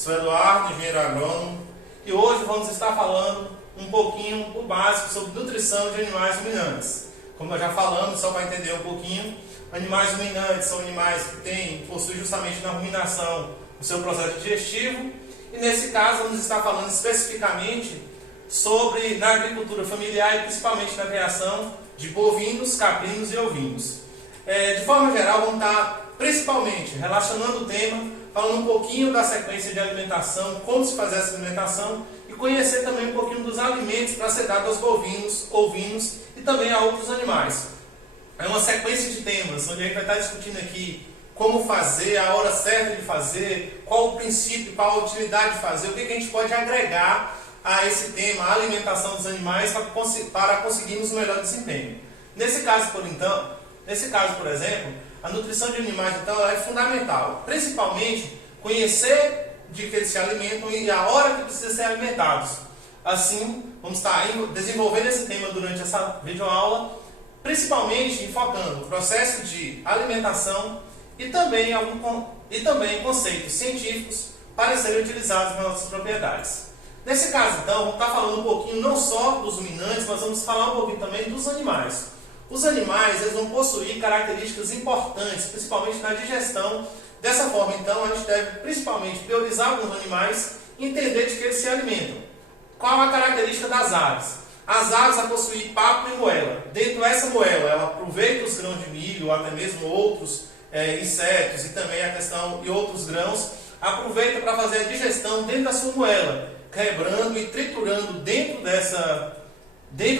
Sou Eduardo, engenheiro agrônomo, e hoje vamos estar falando um pouquinho, o básico, sobre nutrição de animais ruminantes. Como nós já falamos, só para entender um pouquinho, animais ruminantes são animais que possuem justamente na ruminação o seu processo digestivo, e nesse caso vamos estar falando especificamente sobre na agricultura familiar e principalmente na criação de bovinos, caprinos e ovinos. De forma geral, vamos estar principalmente relacionando o tema, falando um pouquinho da sequência de alimentação, como se faz essa alimentação e conhecer também um pouquinho dos alimentos para ser dado aos bovinos, ovinos e também a outros animais. É uma sequência de temas onde a gente vai estar discutindo aqui como fazer, a hora certa de fazer, qual o princípio, qual a utilidade de fazer, o que a gente pode agregar a esse tema, a alimentação dos animais para conseguirmos o melhor desempenho. Nesse caso, por exemplo, a nutrição de animais então, é fundamental, principalmente conhecer de que eles se alimentam e a hora que precisam ser alimentados. Assim, vamos estar desenvolvendo esse tema durante essa videoaula, principalmente enfocando o processo de alimentação e também conceitos científicos para serem utilizados nas nossas propriedades. Nesse caso, então, vamos estar falando um pouquinho não só dos ruminantes, mas vamos falar um pouquinho também dos animais. Os animais eles vão possuir características importantes, principalmente na digestão. Dessa forma, então, a gente deve principalmente priorizar alguns animais e entender de que eles se alimentam. Qual a característica das aves? As aves vão possuir papo e moela. Dentro dessa moela, ela aproveita os grãos de milho, ou até mesmo outros insetos e também e outros grãos, aproveita para fazer a digestão dentro da sua moela, quebrando e triturando dentro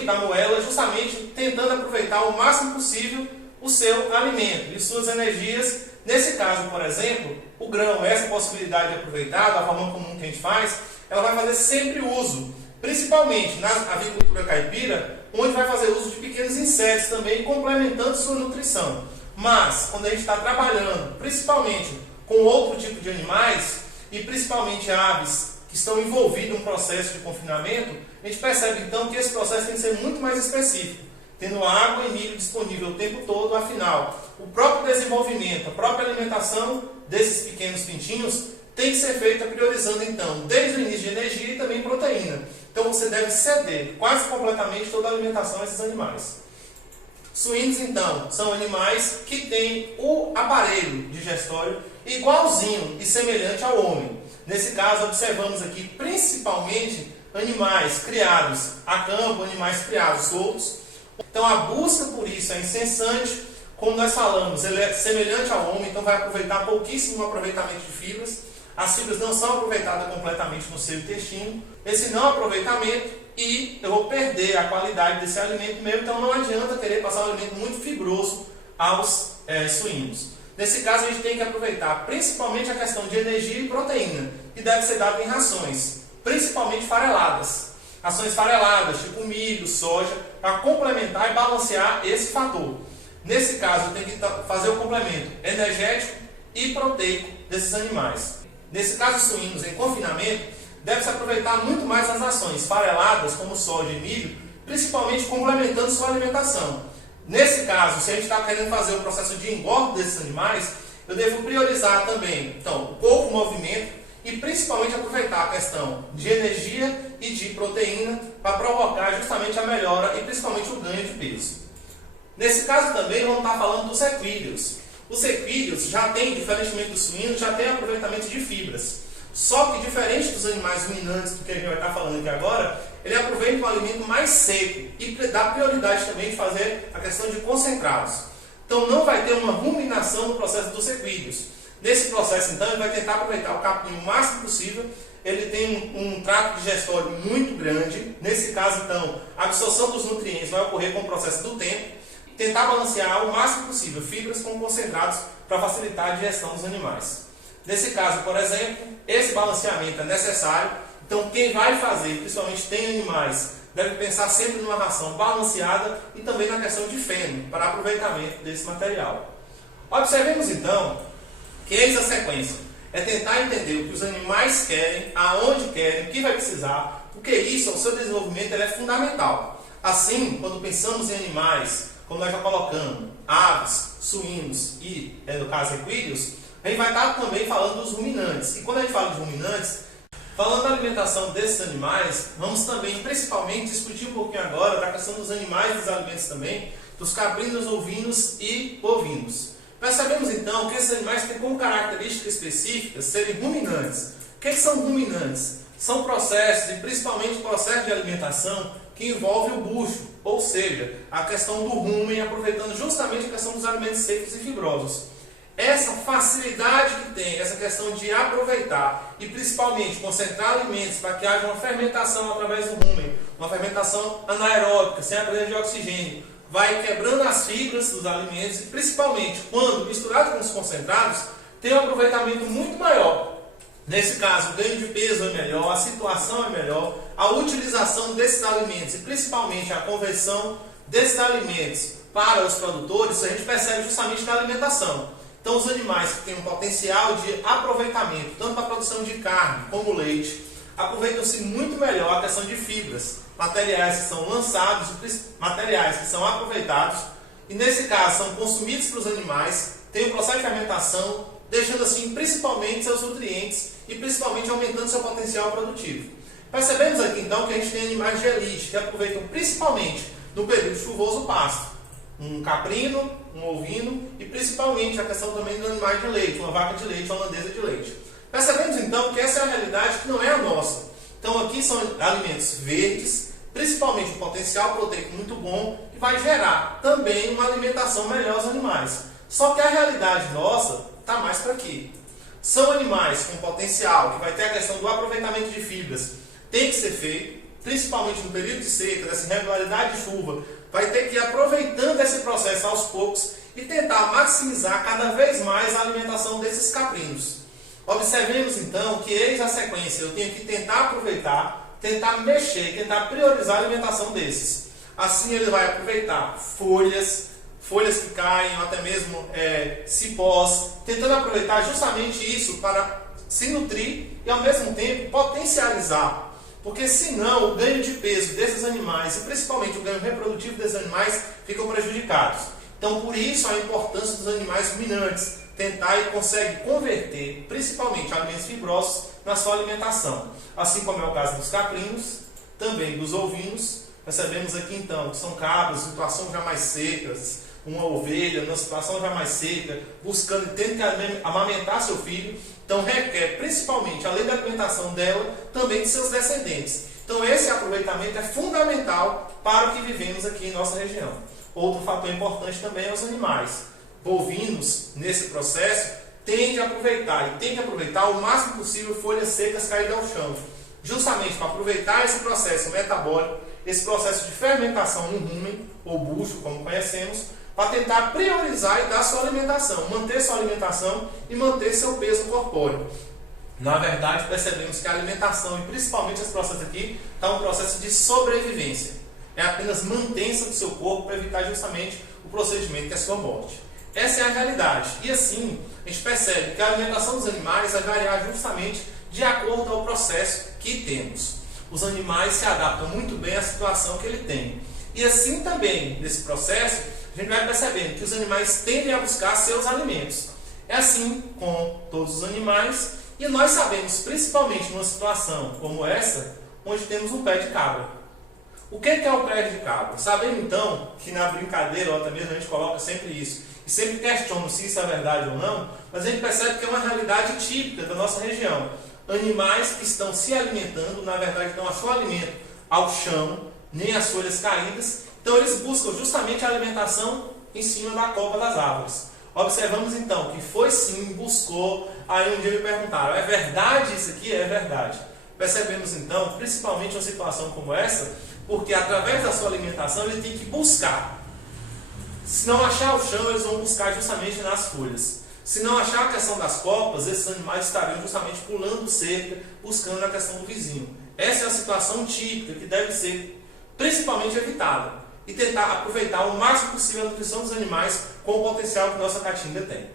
da moela, justamente tentando aproveitar o máximo possível o seu alimento e suas energias. Nesse caso, por exemplo, o grão, essa possibilidade de aproveitar da forma comum que a gente faz, ela vai fazer sempre uso, principalmente na avicultura caipira, onde vai fazer uso de pequenos insetos também, complementando sua nutrição. Mas, quando a gente está trabalhando, principalmente com outro tipo de animais, e principalmente aves que estão envolvidas em um processo de confinamento, a gente percebe então que esse processo tem que ser muito mais específico, tendo água e milho disponível o tempo todo. Afinal, o próprio desenvolvimento, a própria alimentação desses pequenos pintinhos tem que ser feita priorizando então, desde o início de energia e também proteína. Então você deve ceder quase completamente toda a alimentação a esses animais. Suínos então, são animais que têm o aparelho digestório igualzinho e semelhante ao homem. Nesse caso, observamos aqui principalmente animais criados a campo, animais criados soltos. Então a busca por isso é incessante. Como nós falamos, ele é semelhante ao homem, então vai aproveitar pouquíssimo aproveitamento de fibras. As fibras não são aproveitadas completamente no seu intestino. Esse não aproveitamento e eu vou perder a qualidade desse alimento meu, então não adianta querer passar um alimento muito fibroso aos suínos. Nesse caso, a gente tem que aproveitar principalmente a questão de energia e proteína, que deve ser dado em rações, principalmente fareladas. Rações fareladas, tipo milho, soja, para complementar e balancear esse fator. Nesse caso, tem que fazer o complemento energético e proteico desses animais. Nesse caso, suínos em confinamento, deve-se aproveitar muito mais as rações fareladas, como soja e milho, principalmente complementando sua alimentação. Nesse caso, se a gente está querendo fazer o processo de engorda desses animais, eu devo priorizar também então, o pouco movimento e principalmente aproveitar a questão de energia e de proteína para provocar justamente a melhora e principalmente o ganho de peso. Nesse caso também vamos estar falando dos equídeos. Os equídeos já têm, diferentemente dos suínos, já têm aproveitamento de fibras. Só que diferente dos animais ruminantes, do que a gente vai estar falando aqui agora, ele aproveita um alimento mais seco e dá prioridade também de fazer a questão de concentrados. Então não vai ter uma ruminação no processo dos equídeos. Nesse processo então ele vai tentar aproveitar o capim o máximo possível. Ele tem um trato digestório muito grande. Nesse caso então a absorção dos nutrientes vai ocorrer com o processo do tempo. Tentar balancear o máximo possível fibras com concentrados para facilitar a digestão dos animais. Nesse caso, por exemplo, esse balanceamento é necessário. Então quem vai fazer, principalmente tem animais, deve pensar sempre numa ração balanceada e também na questão de feno, para aproveitamento desse material. Observemos então que eis a sequência. É tentar entender o que os animais querem, aonde querem, o que vai precisar, porque isso, ao seu desenvolvimento, ele é fundamental. Assim, quando pensamos em animais, como nós já colocamos, aves, suínos e, no caso, equídeos, a gente vai estar também falando dos ruminantes. E quando a gente fala de ruminantes, falando da alimentação desses animais, vamos também, principalmente, discutir um pouquinho agora da questão dos animais e dos alimentos também, dos caprinos, ovinos e bovinos. Percebemos então que esses animais têm como características específicas serem ruminantes. O que são ruminantes? São processos, e principalmente processos de alimentação, que envolve o bucho, ou seja, a questão do rumen, aproveitando justamente a questão dos alimentos secos e fibrosos. Essa facilidade que tem, essa questão de aproveitar e principalmente concentrar alimentos para que haja uma fermentação através do rumen, uma fermentação anaeróbica, sem a presença de oxigênio, vai quebrando as fibras dos alimentos e principalmente quando misturado com os concentrados, tem um aproveitamento muito maior. Nesse caso, o ganho de peso é melhor, a situação é melhor, a utilização desses alimentos e principalmente a conversão desses alimentos para os produtores, a gente percebe justamente na alimentação. Então, os animais que têm um potencial de aproveitamento, tanto para a produção de carne como leite, aproveitam-se muito melhor a questão de fibras, materiais que são lançados, materiais que são aproveitados, e nesse caso são consumidos pelos animais, tem o processo de fermentação, deixando assim principalmente seus nutrientes e principalmente aumentando seu potencial produtivo. Percebemos aqui então que a gente tem animais de elite que aproveitam principalmente no período chuvoso o pasto. Um caprino, um ovino e principalmente a questão também dos animais de leite, uma vaca de leite, uma holandesa de leite. Percebemos então que essa é a realidade que não é a nossa. Então aqui são alimentos verdes, principalmente um potencial proteico muito bom, que vai gerar também uma alimentação melhor aos animais. Só que a realidade nossa está mais para aqui. São animais com potencial, que vai ter a questão do aproveitamento de fibras, tem que ser feito, principalmente no período de seca, dessa irregularidade de chuva, vai ter que ir aproveitando esse processo aos poucos e tentar maximizar cada vez mais a alimentação desses caprinos. Observemos então que eis a sequência, eu tenho que tentar aproveitar, tentar mexer, tentar priorizar a alimentação desses. Assim ele vai aproveitar folhas que caem, ou até mesmo cipós, tentando aproveitar justamente isso para se nutrir e ao mesmo tempo potencializar. Porque senão o ganho de peso desses animais e principalmente o ganho reprodutivo desses animais ficam prejudicados. Então por isso a importância dos animais ruminantes, tentar e consegue converter principalmente alimentos fibrosos na sua alimentação. Assim como é o caso dos caprinos, também dos ovinos. Percebemos aqui então que são cabras em situação já mais secas, uma ovelha numa situação já mais seca, buscando e tendo que amamentar seu filho. Então requer principalmente, além da alimentação dela, também de seus descendentes. Então esse aproveitamento é fundamental para o que vivemos aqui em nossa região. Outro fator importante também é os animais. Bovinos, nesse processo, tendem a aproveitar e tem que aproveitar o máximo possível folhas secas caídas ao chão. Justamente para aproveitar esse processo metabólico, esse processo de fermentação no rumen, ou bucho, como conhecemos, para tentar priorizar e dar sua alimentação, manter sua alimentação e manter seu peso corpóreo. Na verdade, percebemos que a alimentação, e principalmente esse processo aqui, está um processo de sobrevivência. É apenas mantença do seu corpo para evitar justamente o procedimento que é a sua morte. Essa é a realidade. E assim, a gente percebe que a alimentação dos animais vai variar justamente de acordo ao processo que temos. Os animais se adaptam muito bem à situação que ele tem. E assim também, nesse processo, a gente vai percebendo que os animais tendem a buscar seus alimentos. É assim com todos os animais, e nós sabemos, principalmente numa situação como essa, onde temos um pé de cabra. O que é o pé de cabra? Sabendo então que na brincadeira, ou até mesmo a gente coloca sempre isso, e sempre questiona se isso é verdade ou não, mas a gente percebe que é uma realidade típica da nossa região. Animais que estão se alimentando, na verdade não acham alimento ao chão, nem as folhas caídas, então eles buscam justamente a alimentação em cima da copa das árvores. Observamos então que foi sim, buscou, aí um dia me perguntaram, é verdade isso aqui? É verdade. Percebemos então, principalmente uma situação como essa, porque através da sua alimentação ele tem que buscar. Se não achar o chão, eles vão buscar justamente nas folhas. Se não achar a questão das copas, esses animais estariam justamente pulando cerca, buscando a questão do vizinho. Essa é a situação típica que deve ser principalmente evitada e tentar aproveitar o máximo possível a nutrição dos animais com o potencial que nossa caatinga tem.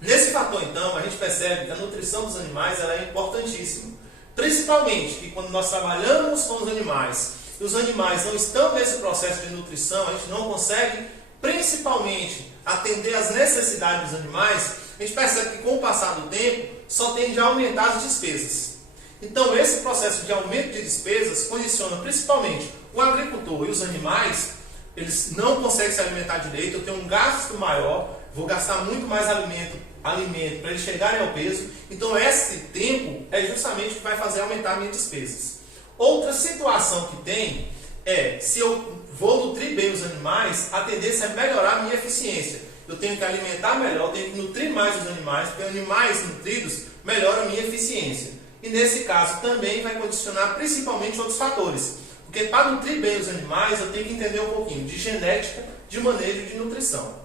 Nesse fator, então, a gente percebe que a nutrição dos animais ela é importantíssima. Principalmente que quando nós trabalhamos com os animais e os animais não estão nesse processo de nutrição, a gente não consegue, principalmente, atender às necessidades dos animais, a gente percebe que com o passar do tempo só tende a aumentar as despesas. Então esse processo de aumento de despesas condiciona principalmente o agricultor e os animais. Eles não conseguem se alimentar direito, eu tenho um gasto maior, vou gastar muito mais alimento para eles chegarem ao peso. Então esse tempo é justamente o que vai fazer aumentar minhas despesas. Outra situação que tem é, se eu vou nutrir bem os animais, a tendência é melhorar a minha eficiência. Eu tenho que alimentar melhor, eu tenho que nutrir mais os animais, porque animais nutridos melhoram a minha eficiência. E nesse caso também vai condicionar principalmente outros fatores. Porque para nutrir bem os animais, eu tenho que entender um pouquinho de genética, de manejo e de nutrição.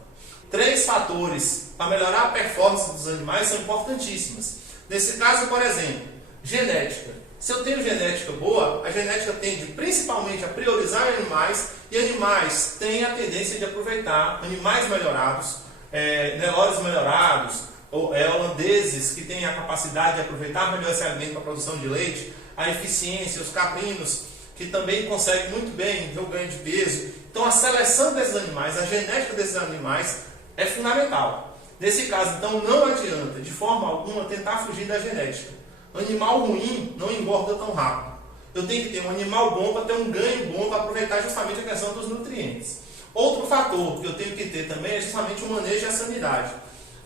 3 fatores para melhorar a performance dos animais são importantíssimos. Nesse caso, por exemplo, genética. Se eu tenho genética boa, a genética tende principalmente a priorizar animais, e animais têm a tendência de aproveitar animais melhorados, Nelores melhorados, ou holandeses que têm a capacidade de aproveitar melhor esse alimento para a produção de leite, a eficiência, os caprinos, que também conseguem muito bem o ganho de peso. Então a seleção desses animais, a genética desses animais é fundamental. Nesse caso, então, não adianta de forma alguma tentar fugir da genética. Animal ruim não engorda tão rápido. Eu tenho que ter um animal bom para ter um ganho bom para aproveitar justamente a questão dos nutrientes. Outro fator que eu tenho que ter também é justamente o manejo e a sanidade.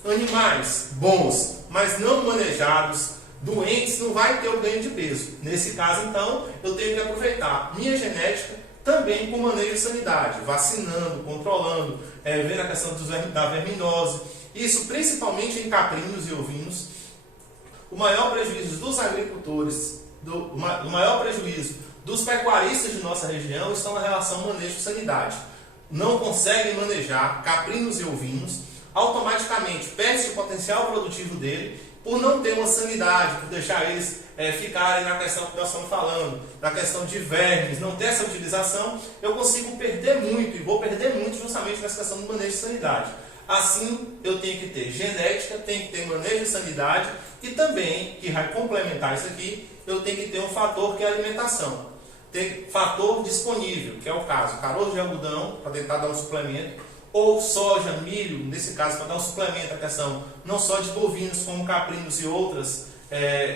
Animais bons, mas não manejados, doentes, não vai ter o ganho de peso. Nesse caso, então, eu tenho que aproveitar minha genética também com manejo de sanidade, vacinando, controlando, vendo a questão da verminose. Isso principalmente em caprinos e ovinos. O maior prejuízo dos agricultores, o maior prejuízo dos pecuaristas de nossa região estão na relação manejo-sanidade. Não conseguem manejar caprinos e ovinos, automaticamente perde o potencial produtivo dele por não ter uma sanidade, por deixar eles ficarem na questão que nós estamos falando, na questão de vermes, não ter essa utilização, eu consigo perder muito, e vou perder muito justamente nessa questão do manejo de sanidade. Assim, eu tenho que ter genética, tenho que ter manejo de sanidade, e também, que vai complementar isso aqui, eu tenho que ter um fator que é a alimentação. Ter fator disponível, que é o caso, caroço de algodão, para tentar dar um suplemento, ou soja, milho, nesse caso, para dar um suplemento à questão não só de bovinos, como caprinos e outras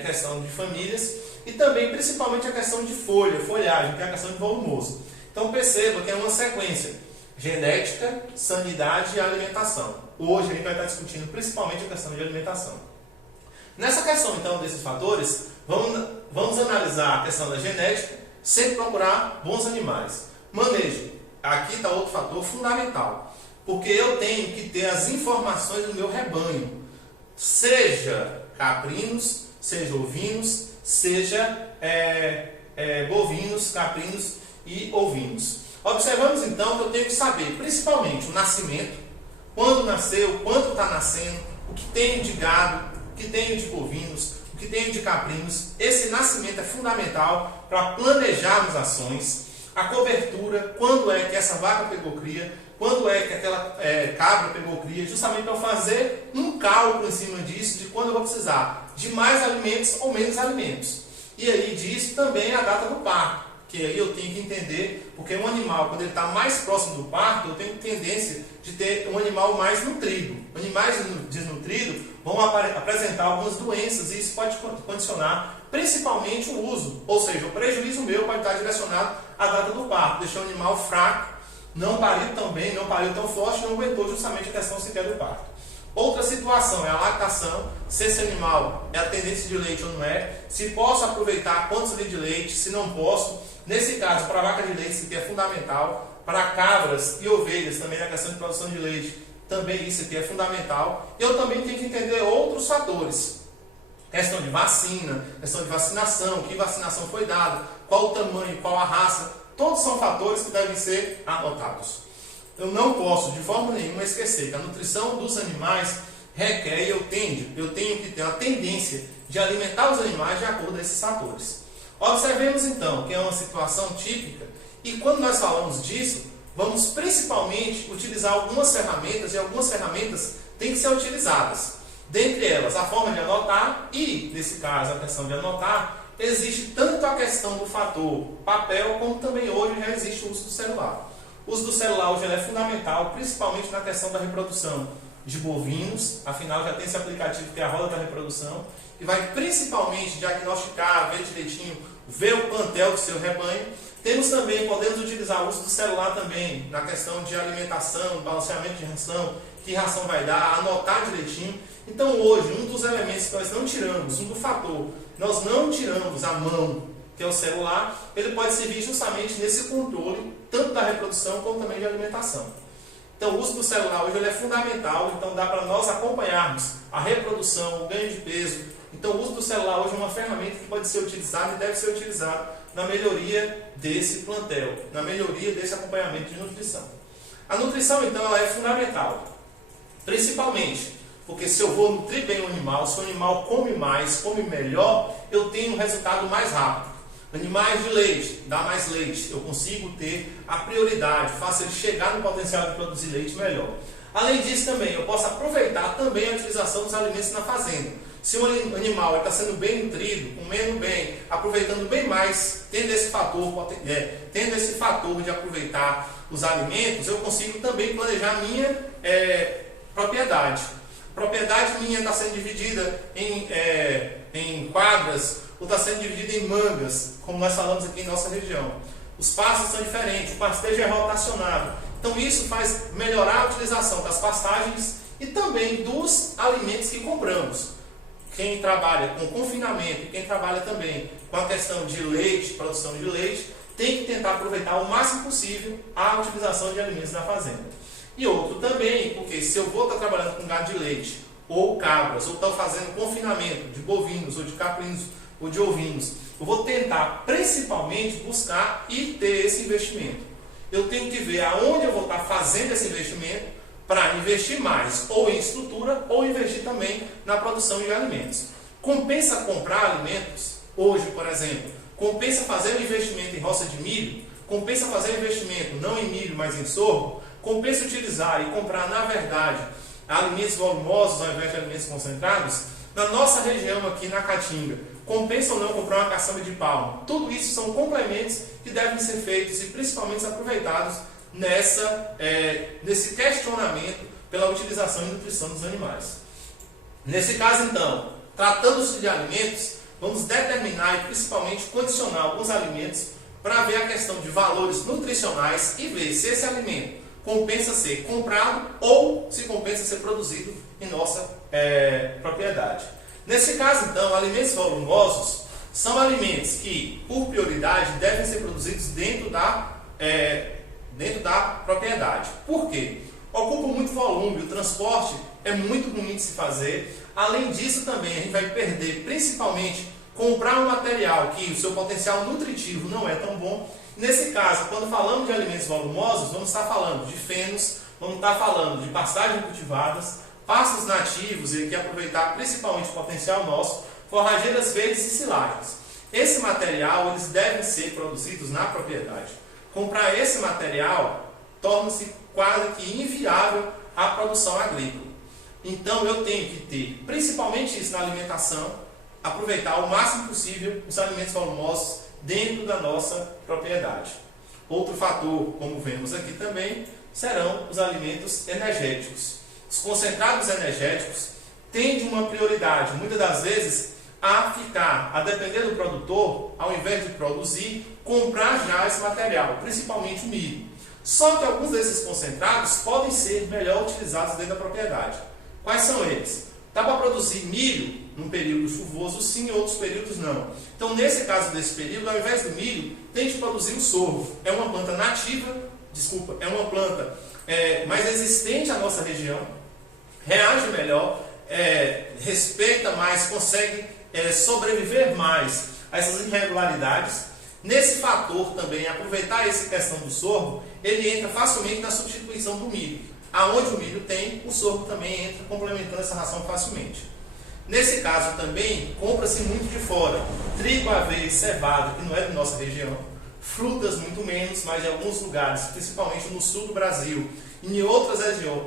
questão de famílias, e também, principalmente, a questão de folhagem, que é a questão de volumoso. Então, perceba que é uma sequência: genética, sanidade e alimentação. Hoje a gente vai estar discutindo principalmente a questão de alimentação. Nessa questão, então, desses fatores, vamos analisar a questão da genética, sempre procurar bons animais. Manejo. Aqui está outro fator fundamental, porque eu tenho que ter as informações do meu rebanho, seja caprinos, seja ovinos, seja bovinos, caprinos e ovinos. Observamos então que eu tenho que saber principalmente o nascimento, quando nasceu, quanto está nascendo, o que tem de gado, o que tem de bovinos, o que tem de caprinos. Esse nascimento é fundamental para planejarmos ações. A cobertura, quando é que essa vaca pegou cria, quando é que aquela cabra pegou cria, justamente para eu fazer um cálculo em cima disso, de quando eu vou precisar de mais alimentos ou menos alimentos. E aí disso também a data do parto, que aí eu tenho que entender, porque um animal, quando ele está mais próximo do parto, eu tenho tendência de ter um animal mais nutrido. Animais desnutridos vão apresentar algumas doenças, e isso pode condicionar principalmente o uso, ou seja, o prejuízo meu pode estar direcionado à data do parto, deixar o animal fraco, não pariu tão bem, não pariu tão forte, não aguentou justamente a questão sequer do parto. Outra situação é a lactação, se esse animal é a tendência de leite ou não é, se posso aproveitar quantos litros de leite, se não posso. Nesse caso, para a vaca de leite, isso aqui é fundamental. Para cabras e ovelhas, também na questão de produção de leite, também isso aqui é fundamental. Eu também tenho que entender outros fatores. Questão de vacina, questão de vacinação, que vacinação foi dada, qual o tamanho, qual a raça. Todos são fatores que devem ser anotados. Eu não posso, de forma nenhuma, esquecer que a nutrição dos animais requer, eu tenho que ter a tendência de alimentar os animais de acordo com esses fatores. Observemos então que é uma situação típica, e quando nós falamos disso, vamos principalmente utilizar algumas ferramentas, e algumas ferramentas têm que ser utilizadas. Dentre elas, a forma de anotar, e nesse caso a questão de anotar, existe tanto a questão do fator papel, como também hoje já existe o uso do celular. O uso do celular hoje é fundamental, principalmente na questão da reprodução de bovinos, afinal já tem esse aplicativo que é a roda da reprodução, que vai principalmente diagnosticar, ver direitinho, ver o plantel do seu rebanho. Temos também, podemos utilizar o uso do celular também na questão de alimentação, balanceamento de ração, que ração vai dar, anotar direitinho. Então hoje, um dos elementos que nós não tiramos, um do fator, nós não tiramos a mão, que é o celular, ele pode servir justamente nesse controle, tanto da reprodução como também de alimentação. Então o uso do celular hoje ele é fundamental, então dá para nós acompanharmos a reprodução, o ganho de peso. Então o uso do celular hoje é uma ferramenta que pode ser utilizada e deve ser utilizada na melhoria desse plantel, na melhoria desse acompanhamento de nutrição. A nutrição então ela é fundamental, principalmente porque se eu vou nutrir bem o animal, se o animal come mais, come melhor, eu tenho um resultado mais rápido. Animais de leite, dá mais leite, eu consigo ter a prioridade, faço ele chegar no potencial de produzir leite melhor. Além disso também, eu posso aproveitar também a utilização dos alimentos na fazenda. Se o animal está sendo bem nutrido, comendo bem, aproveitando bem mais, tendo esse fator de aproveitar os alimentos, eu consigo também planejar a minha propriedade. A propriedade minha está sendo dividida em quadras, ou está sendo dividida em mangas, como nós falamos aqui em nossa região. Os pastos são diferentes, o pastejo é rotacionado. Então isso faz melhorar a utilização das pastagens e também dos alimentos que compramos. Quem trabalha com confinamento e quem trabalha também com a questão de leite, produção de leite, tem que tentar aproveitar o máximo possível a utilização de alimentos na fazenda. E outro também, porque se eu vou estar trabalhando com gado de leite, ou cabras, ou estou fazendo confinamento de bovinos, ou de caprinos, ou de ovinos, eu vou tentar principalmente buscar e ter esse investimento. Eu tenho que ver aonde eu vou estar fazendo esse investimento para investir mais, ou em estrutura, ou investir também na produção de alimentos. Compensa comprar alimentos? Hoje, por exemplo, compensa fazer um investimento em roça de milho? Compensa fazer um investimento não em milho, mas em sorgo? Compensa utilizar e comprar, na verdade, alimentos volumosos ao invés de alimentos concentrados? Na nossa região aqui na Caatinga, compensa ou não comprar uma caçamba de palma? Tudo isso são complementos que devem ser feitos e principalmente aproveitados nesse questionamento pela utilização e nutrição dos animais. Nesse caso, então, tratando-se de alimentos, vamos determinar e principalmente condicionar alguns alimentos para ver a questão de valores nutricionais e ver se esse alimento compensa ser comprado ou se compensa ser produzido em nossa propriedade. Nesse caso, então, alimentos volumosos são alimentos que, por prioridade, devem ser produzidos dentro da propriedade. Por quê? Ocupa muito volume, o transporte é muito ruim de se fazer. Além disso, também a gente vai perder, principalmente, comprar um material que o seu potencial nutritivo não é tão bom. Nesse caso, quando falamos de alimentos volumosos, vamos estar falando de fenos, vamos estar falando de pastagens cultivadas, pastos nativos e que aproveitar principalmente o potencial nosso, forrageiras verdes e silagens. Esse material eles devem ser produzidos na propriedade. Comprar esse material torna-se quase que inviável a produção agrícola. Então eu tenho que ter, principalmente isso na alimentação, aproveitar o máximo possível os alimentos volumosos dentro da nossa propriedade. Outro fator, como vemos aqui também, serão os alimentos energéticos. Os concentrados energéticos têm uma prioridade, muitas das vezes, a depender do produtor, ao invés de produzir, comprar já esse material, principalmente o milho. Só que alguns desses concentrados podem ser melhor utilizados dentro da propriedade. Quais são eles? Dá para produzir milho num período chuvoso, sim, em outros períodos não. Então, nesse caso desse período, ao invés do milho, tente produzir o sorgo. É uma planta nativa, é uma planta mais resistente à nossa região, reage melhor, respeita mais, consegue sobreviver mais a essas irregularidades. Nesse fator também, aproveitar essa questão do sorgo, ele entra facilmente na substituição do milho. Aonde o milho tem, o sorgo também entra complementando essa ração facilmente. Nesse caso também, compra-se muito de fora. Trigo, aveia e cevada, que não é da nossa região. Frutas muito menos, mas em alguns lugares, principalmente no sul do Brasil e em outras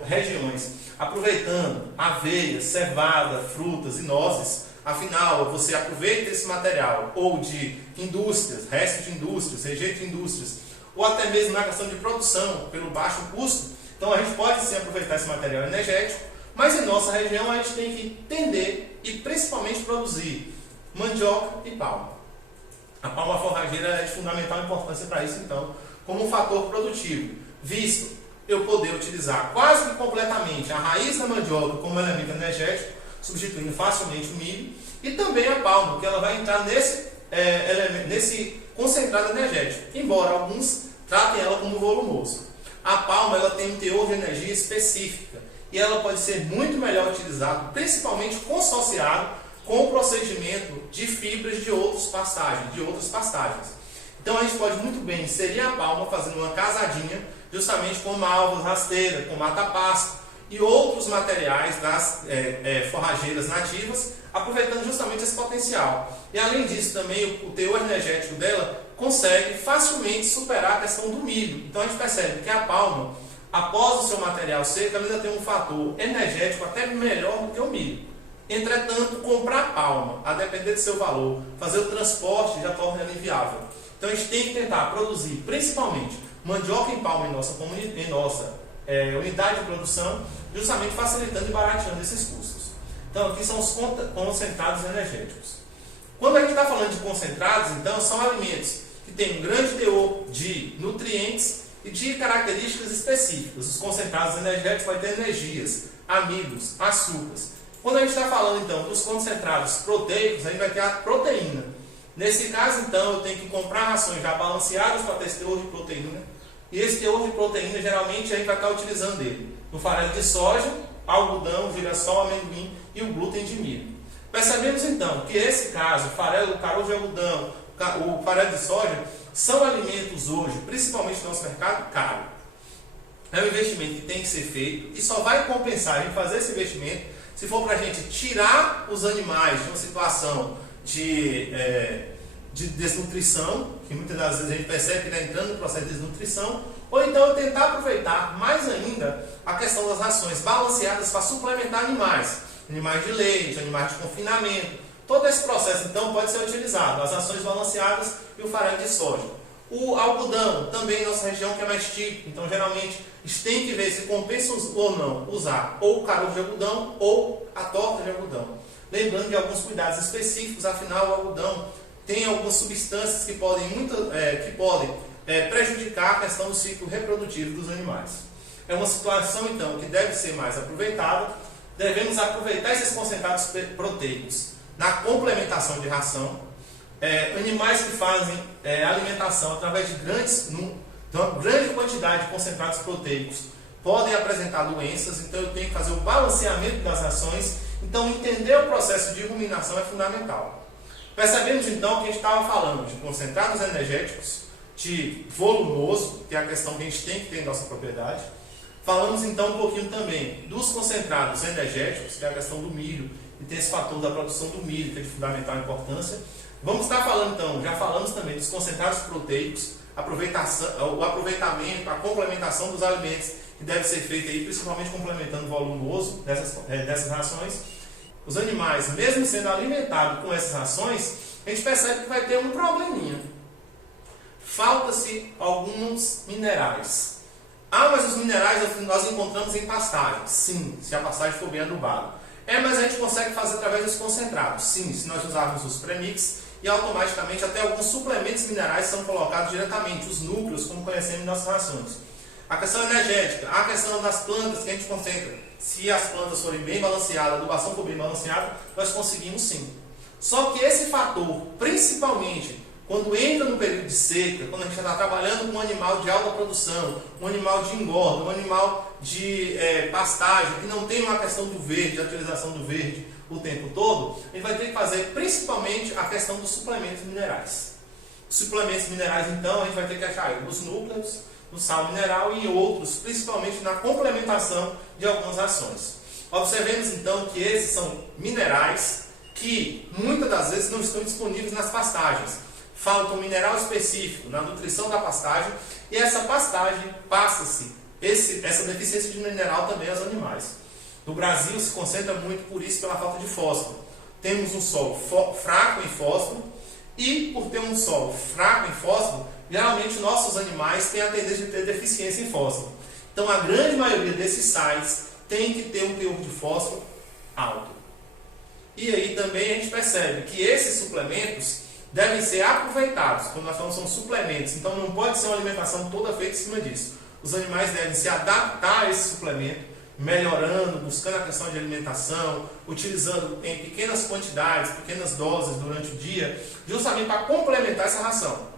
regiões, aproveitando aveia, cevada, frutas e nozes. Afinal, você aproveita esse material ou de indústrias, resto de indústrias, rejeito de indústrias, ou até mesmo na questão de produção, pelo baixo custo. Então a gente pode sim aproveitar esse material energético, mas em nossa região a gente tem que entender e principalmente produzir mandioca e palma. A palma forrageira é de fundamental importância para isso, então, como um fator produtivo, visto eu poder utilizar quase que completamente a raiz da mandioca como elemento energético, substituindo facilmente o milho, e também a palma, que ela vai entrar nesse concentrado energético, embora alguns tratem ela como volumoso. A palma ela tem um teor de energia específica e ela pode ser muito melhor utilizada, principalmente consociado com o procedimento de fibras de outras pastagens. Então a gente pode muito bem inserir a palma fazendo uma casadinha justamente com malvas, rasteira, com mata-pasto e outros materiais das forrageiras nativas, aproveitando justamente esse potencial. E além disso também o teor energético dela consegue facilmente superar a questão do milho. Então a gente percebe que a palma, após o seu material seco, ela ainda tem um fator energético até melhor do que o milho. Entretanto, comprar palma, a depender do seu valor, fazer o transporte já torna ela inviável. Então a gente tem que tentar produzir principalmente mandioca em palma em nossa unidade de produção, justamente facilitando e barateando esses custos. Então aqui são os concentrados energéticos. Quando a gente está falando de concentrados, então são alimentos que têm um grande teor de nutrientes e de características específicas. Os concentrados energéticos vão ter energias, amidos, açúcares. Quando a gente está falando então dos concentrados proteicos, a gente vai ter a proteína. Nesse caso então eu tenho que comprar rações já balanceadas para ter esse teor de proteína. E esse teor de proteína geralmente a gente vai estar utilizando ele no farelo de soja, algodão, girassol, amendoim e o glúten de milho. Percebemos então que esse caso, o caroço de algodão, o farelo de soja, são alimentos hoje, principalmente no nosso mercado, caro. É um investimento que tem que ser feito e só vai compensar em fazer esse investimento se for para a gente tirar os animais de uma situação de desnutrição, que muitas das vezes a gente percebe que está entrando no processo de desnutrição, ou então tentar aproveitar mais ainda a questão das rações balanceadas para suplementar animais de leite, animais de confinamento. Todo esse processo então pode ser utilizado, as rações balanceadas e o farelo de soja. O algodão, também em nossa região, que é mais típico, então geralmente a gente tem que ver se compensa ou não usar ou o caroço de algodão ou a torta de algodão. Lembrando de alguns cuidados específicos, afinal o algodão tem algumas substâncias que podem prejudicar a questão do ciclo reprodutivo dos animais. É uma situação então que deve ser mais aproveitada. Devemos aproveitar esses concentrados proteicos na complementação de ração. Animais que fazem alimentação através de uma grande quantidade de concentrados proteicos podem apresentar doenças, então eu tenho que fazer o balanceamento das rações. Então entender o processo de ruminação é fundamental. Percebemos então que a gente estava falando de concentrados energéticos, de volumoso, que é a questão que a gente tem que ter em nossa propriedade. Falamos então um pouquinho também dos concentrados energéticos, que é a questão do milho, e tem esse fator da produção do milho, que é de fundamental importância. Vamos estar falando então, já falamos também dos concentrados proteicos, o aproveitamento, a complementação dos alimentos que deve ser feito aí, principalmente complementando o volumoso dessas rações. Os animais, mesmo sendo alimentados com essas rações, a gente percebe que vai ter um probleminha. Falta-se alguns minerais. Mas os minerais nós encontramos em pastagem. Sim, se a pastagem for bem adubada. Mas a gente consegue fazer através dos concentrados. Sim, se nós usarmos os premix e automaticamente até alguns suplementos minerais são colocados diretamente, os núcleos, como conhecemos em nossas rações. A questão energética, a questão das plantas que a gente concentra. Se as plantas forem bem balanceadas, a adubação for bem balanceada, nós conseguimos sim. Só que esse fator, principalmente quando entra no período de seca, quando a gente está trabalhando com um animal de alta produção, um animal de engorda, um animal de pastagem, que não tem uma questão do verde, a utilização do verde o tempo todo, a gente vai ter que fazer principalmente a questão dos suplementos minerais. Os suplementos minerais, então, a gente vai ter que achar nos núcleos, no sal mineral e em outros, principalmente na complementação de algumas rações. Observemos, então, que esses são minerais que, muitas das vezes, não estão disponíveis nas pastagens. Falta um mineral específico na nutrição da pastagem e essa pastagem passa-se, essa deficiência de mineral também aos animais. No Brasil se concentra muito por isso, pela falta de fósforo. Temos um solo fraco em fósforo e por ter um solo fraco em fósforo, geralmente nossos animais têm a tendência de ter deficiência em fósforo. Então a grande maioria desses sais tem que ter um teor de fósforo alto. E aí também a gente percebe que esses suplementos devem ser aproveitados. Quando nós falamos são suplementos, então não pode ser uma alimentação toda feita em cima disso. Os animais devem se adaptar a esse suplemento, melhorando, buscando a questão de alimentação, utilizando em pequenas quantidades, pequenas doses durante o dia, justamente para complementar essa ração.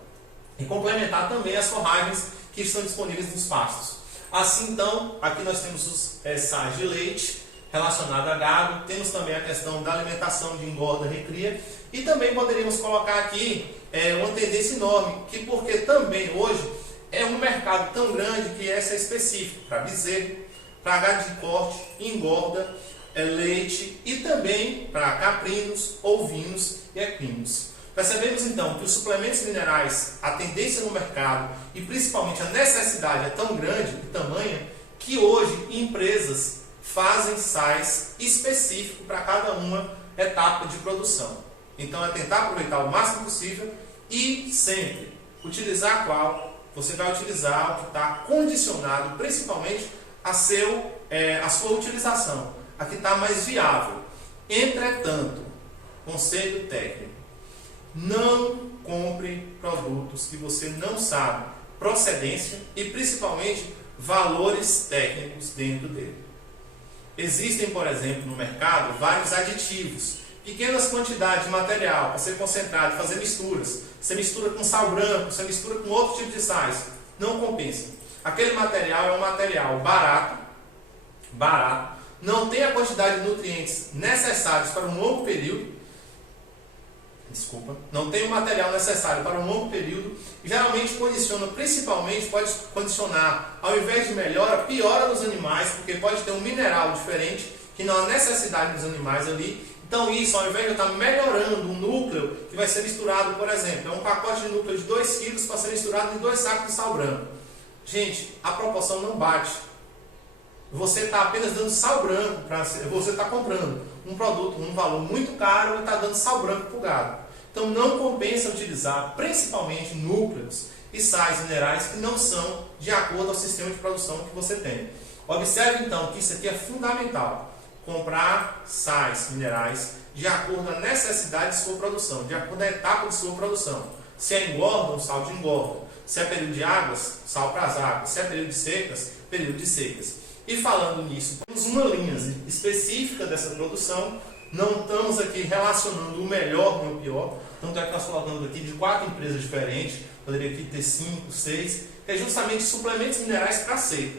E complementar também as forragens que estão disponíveis nos pastos. Assim então, aqui nós temos os sais de leite relacionado a gado, temos também a questão da alimentação de engorda, recria, e também poderíamos colocar aqui uma tendência enorme, que porque também hoje é um mercado tão grande que essa é específico para bezerro, para gado de corte, engorda, leite e também para caprinos, ovinos e equinos. Percebemos então que os suplementos minerais, a tendência no mercado e principalmente a necessidade é tão grande e tamanha que hoje empresas fazem sais específicos para cada uma etapa de produção. Então é tentar aproveitar o máximo possível e sempre utilizar qual você vai utilizar o que está condicionado principalmente a sua utilização, a que está mais viável. Entretanto, conselho técnico, não compre produtos que você não sabe procedência e principalmente valores técnicos dentro dele. Existem, por exemplo, no mercado vários aditivos, pequenas quantidades de material para ser concentrado, fazer misturas. Você mistura com sal branco, você mistura com outro tipo de sais. Não compensa. Aquele material é um material barato, não tem a quantidade de nutrientes necessários para um longo período. Não tem o material necessário para um longo período e geralmente condiciona, principalmente pode condicionar, ao invés de melhora, piora nos animais, porque pode ter um mineral diferente que não há necessidade dos animais ali. Então isso, ao invés de estar melhorando o núcleo que vai ser misturado, por exemplo, é um pacote de núcleo de 2 kg para ser misturado em 2 sacos de sal branco. Gente, a proporção não bate. Você está apenas dando sal branco, você está comprando um produto, um valor muito caro e está dando sal branco para o gado. Então não compensa utilizar principalmente núcleos e sais minerais que não são de acordo ao sistema de produção que você tem. Observe então que isso aqui é fundamental. Comprar sais minerais de acordo com a necessidade de sua produção, de acordo com a etapa de sua produção. Se é engorda, um sal de engorda. Se é período de águas, sal para as águas. Se é período de secas, período de secas. E falando nisso, temos uma linha específica dessa produção. Não estamos aqui relacionando o melhor com o pior. Tanto é que nós colocamos aqui de 4 empresas diferentes. Poderia aqui ter 5, 6. Que é justamente suplementos minerais para seca.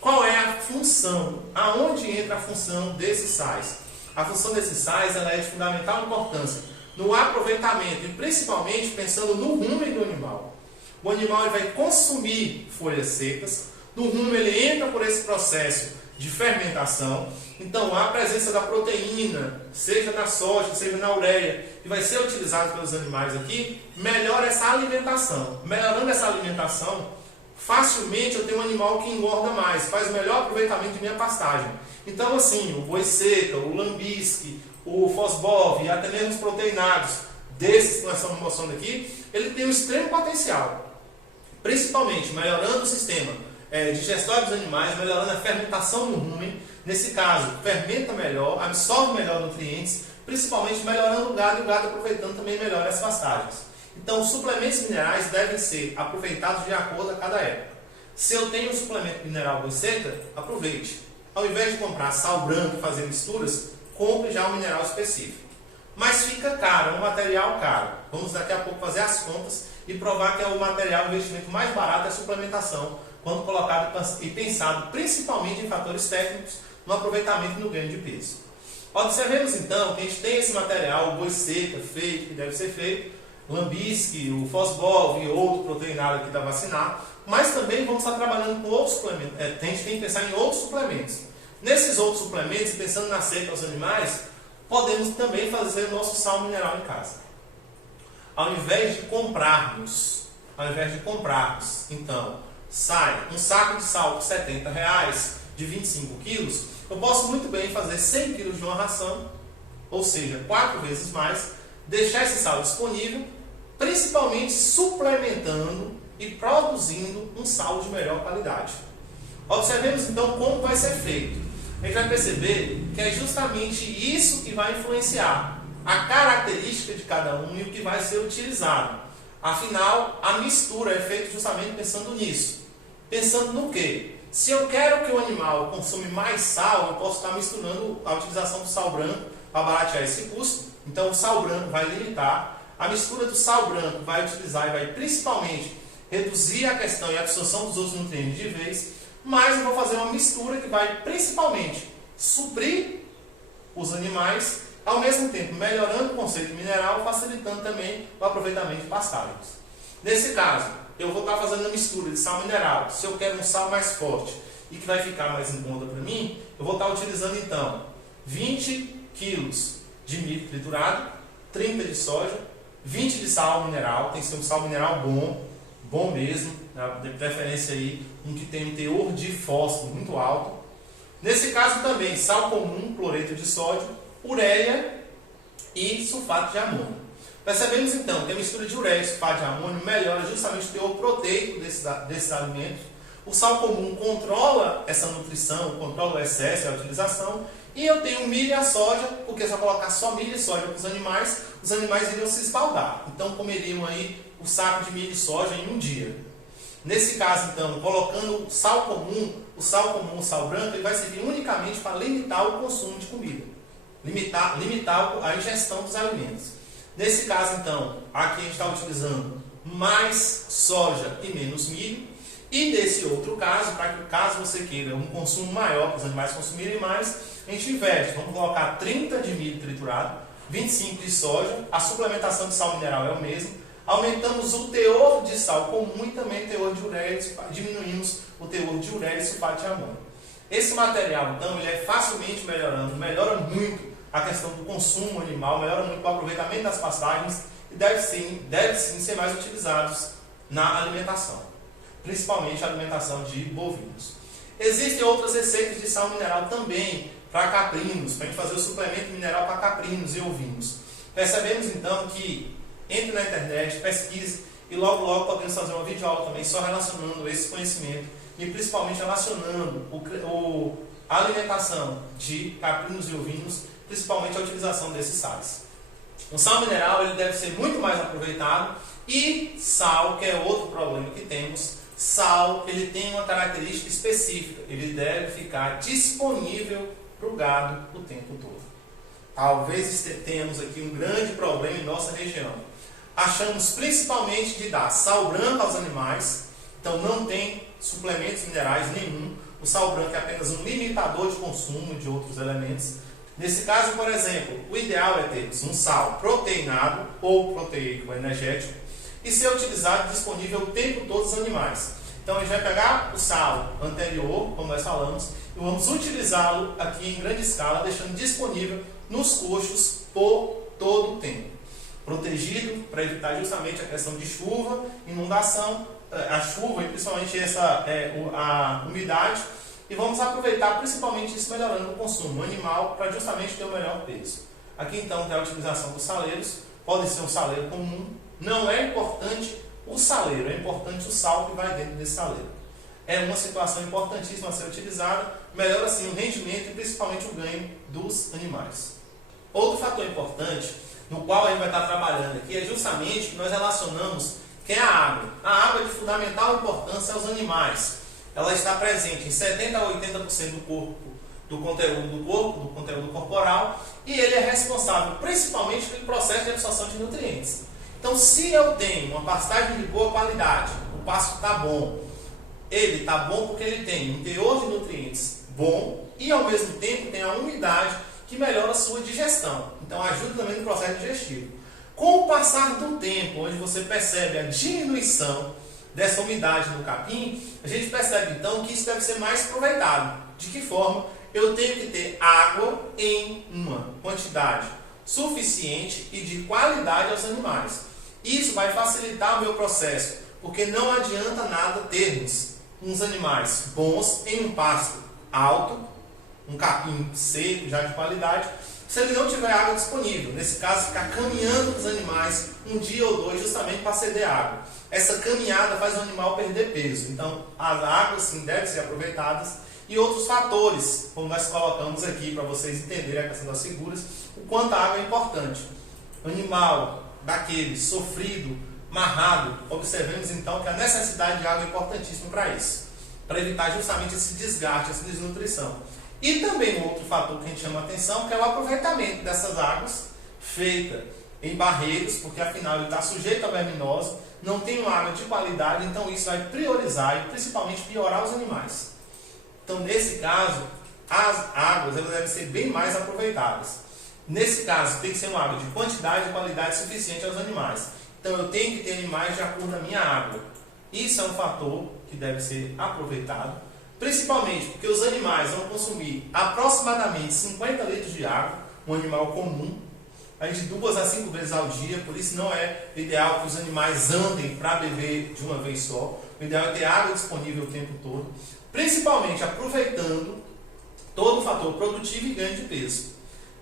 Qual é a função? Aonde entra a função desses sais? A função desses sais ela é de fundamental importância no aproveitamento e principalmente pensando no rumen do animal. O animal ele vai consumir folhas secas. No rumo ele entra por esse processo de fermentação. Então a presença da proteína, seja na soja, seja na ureia, que vai ser utilizado pelos animais aqui, melhora essa alimentação. Melhorando essa alimentação, facilmente eu tenho um animal que engorda mais, faz o melhor aproveitamento de minha pastagem. Então assim, o boi seca, o lambisque, o fosbov e até mesmo os proteinados desses que nós estamos mostrando aqui, ele tem um extremo potencial. Principalmente melhorando o sistema digestório dos animais, melhorando a fermentação no rumen. Nesse caso, fermenta melhor, absorve melhor nutrientes, principalmente melhorando o gado e o gado aproveitando também melhor as pastagens. Então, os suplementos minerais devem ser aproveitados de acordo a cada época. Se eu tenho um suplemento mineral boi seca, aproveite. Ao invés de comprar sal branco e fazer misturas, compre já um mineral específico. Mas fica caro, é um material caro. Vamos daqui a pouco fazer as contas e provar que é o material de investimento mais barato é a suplementação, quando colocado e pensado principalmente em fatores técnicos no aproveitamento e no ganho de peso. Observemos então que a gente tem esse material, o boi seca, feito, que deve ser feito, lambisque, o fosbov e outro proteinado aqui da vacinar, mas também vamos estar trabalhando com outros suplementos, a gente tem que pensar em outros suplementos. Nesses outros suplementos, pensando na seca aos animais, podemos também fazer o nosso sal mineral em casa. Ao invés de comprarmos, então, sai um saco de sal por R$70, de 25 quilos, eu posso muito bem fazer 100 quilos de uma ração, ou seja, 4 vezes mais, deixar esse sal disponível, principalmente suplementando e produzindo um sal de melhor qualidade. Observemos então como vai ser feito. A gente vai perceber que é justamente isso que vai influenciar a característica de cada um e o que vai ser utilizado. Afinal, a mistura é feita justamente pensando nisso. Pensando no quê? Se eu quero que o animal consuma mais sal, eu posso estar misturando a utilização do sal branco para baratear esse custo. Então o sal branco vai limitar. A mistura do sal branco vai utilizar e vai principalmente reduzir a questão e a absorção dos outros nutrientes de vez. Mas eu vou fazer uma mistura que vai principalmente suprir os animais, ao mesmo tempo melhorando o conceito mineral, facilitando também o aproveitamento de pastagens. Nesse caso, eu vou estar fazendo uma mistura de sal mineral. Se eu quero um sal mais forte e que vai ficar mais em conta para mim, eu vou estar utilizando então 20 kg de milho triturado, 30 de soja, 20 de sal mineral, tem que ser um sal mineral bom mesmo, de preferência aí um que tem um teor de fósforo muito alto. Nesse caso também, sal comum, cloreto de sódio, ureia e sulfato de amônio. Percebemos então que a mistura de ureia e sulfato de amônio melhora justamente o teor proteico desses alimentos. O sal comum controla essa nutrição, controla o excesso e a utilização. E eu tenho milho e a soja, porque se eu colocar só milho e soja para os animais iriam se esbaldar. Então comeriam aí o saco de milho e soja em um dia. Nesse caso, então, colocando o sal comum, o sal branco, ele vai servir unicamente para limitar o consumo de comida. Limitar a ingestão dos alimentos. Nesse caso, então, aqui a gente está utilizando mais soja e menos milho. E nesse outro caso, para que caso você queira um consumo maior, para os animais consumirem mais, a gente inverte. Vamos colocar 30 de milho triturado, 25 de soja, a suplementação de sal mineral é o mesmo. Aumentamos o teor de sal comum e também o teor de ureia, diminuímos o teor de ureia e sulfato de amônio. Esse material, então, ele é facilmente melhora muito a questão do consumo animal, melhora muito o aproveitamento das pastagens e deve sim ser mais utilizados na alimentação, principalmente a alimentação de bovinos. Existem outras receitas de sal mineral também para caprinos, para a gente fazer o suplemento mineral para caprinos e ovinos. Percebemos então que entre na internet, pesquise e logo podemos fazer uma videoaula também só relacionando esse conhecimento e principalmente relacionando a alimentação de caprinos e ovinos, principalmente a utilização desses sais. O sal mineral ele deve ser muito mais aproveitado e sal, que é outro problema que temos, sal ele tem uma característica específica, ele deve ficar disponível para o gado o tempo todo. Talvez tenhamos aqui um grande problema em nossa região. Achamos principalmente de dar sal branco aos animais, então não tem suplementos minerais nenhum. O sal branco é apenas um limitador de consumo de outros elementos. Nesse caso, por exemplo, o ideal é termos um sal proteinado ou proteico energético e ser utilizado disponível o tempo todo dos animais. Então a gente vai pegar o sal anterior, como nós falamos, e vamos utilizá-lo aqui em grande escala, deixando disponível nos coxos por todo o tempo. Protegido para evitar justamente a questão de chuva, inundação, a chuva e principalmente a umidade. E vamos aproveitar principalmente isso melhorando o consumo animal para justamente ter o melhor peso. Aqui então tem a utilização dos saleiros, pode ser um saleiro comum, não é importante o saleiro, é importante o sal que vai dentro desse saleiro. É uma situação importantíssima a ser utilizada, melhora assim o rendimento e principalmente o ganho dos animais. Outro fator importante no qual a gente vai estar trabalhando aqui é justamente que nós relacionamos que é a água. A água é de fundamental importância aos animais. Ela está presente em 70% a 80% do conteúdo corporal e ele é responsável principalmente pelo processo de absorção de nutrientes. Então, se eu tenho uma pastagem de boa qualidade, o pasto está bom, ele está bom porque ele tem um teor de nutrientes bom e ao mesmo tempo tem a umidade que melhora a sua digestão. Então ajuda também no processo digestivo. Com o passar do tempo, onde você percebe a diminuição dessa umidade no capim, a gente percebe então que isso deve ser mais aproveitado. De que forma? Eu tenho que ter água em uma quantidade suficiente e de qualidade aos animais. Isso vai facilitar o meu processo, porque não adianta nada termos uns animais bons em um pasto alto, um capim seco, já de qualidade, se ele não tiver água disponível. Nesse caso, ficar caminhando com os animais um dia ou dois justamente para ceder água. Essa caminhada faz o animal perder peso. Então, as águas sim devem ser aproveitadas. E outros fatores, como nós colocamos aqui para vocês entenderem a questão das figuras, o quanto a água é importante. O animal daquele sofrido, marrado, observemos então que a necessidade de água é importantíssima para isso, para evitar justamente esse desgaste, essa desnutrição. E também um outro fator que a gente chama a atenção, que é o aproveitamento dessas águas feita em barreiros, porque afinal ele está sujeito a verminose, não tem uma água de qualidade, então isso vai priorizar e principalmente piorar os animais. Então, nesse caso, as águas elas devem ser bem mais aproveitadas. Nesse caso, tem que ser uma água de quantidade e qualidade suficiente aos animais. Então, eu tenho que ter animais de acordo com a minha água. Isso é um fator que deve ser aproveitado, principalmente porque os animais vão consumir aproximadamente 50 litros de água, um animal comum, de 2 a 5 vezes ao dia, por isso não é ideal que os animais andem para beber de uma vez só. O ideal é ter água disponível o tempo todo, principalmente aproveitando todo o fator produtivo e ganho de peso.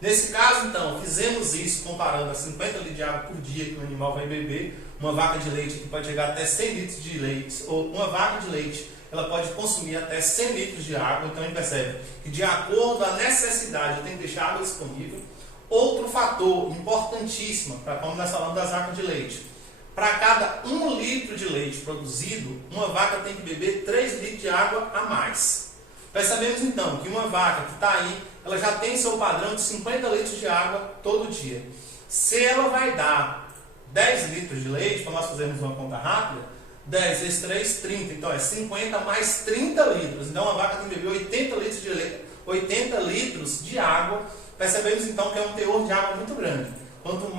Nesse caso, então, fizemos isso comparando a 50 litros de água por dia que o animal vai beber. Uma vaca de leite que pode chegar até 100 litros de leite, ou uma vaca de leite, ela pode consumir até 100 litros de água. Então, a gente percebe que, de acordo com a necessidade, eu tenho que deixar água disponível. Outro fator importantíssimo, como nós falamos das vacas de leite, para cada 1 litro de leite produzido, uma vaca tem que beber 3 litros de água a mais. Percebemos então que uma vaca que está aí, ela já tem seu padrão de 50 litros de água todo dia. Se ela vai dar 10 litros de leite, para nós fazermos uma conta rápida, 10 vezes 3, 30. Então é 50 mais 30 litros. Então uma vaca tem que beber 80 litros de leite, 80 litros de água. Percebemos então que é um teor de água muito grande. Quanto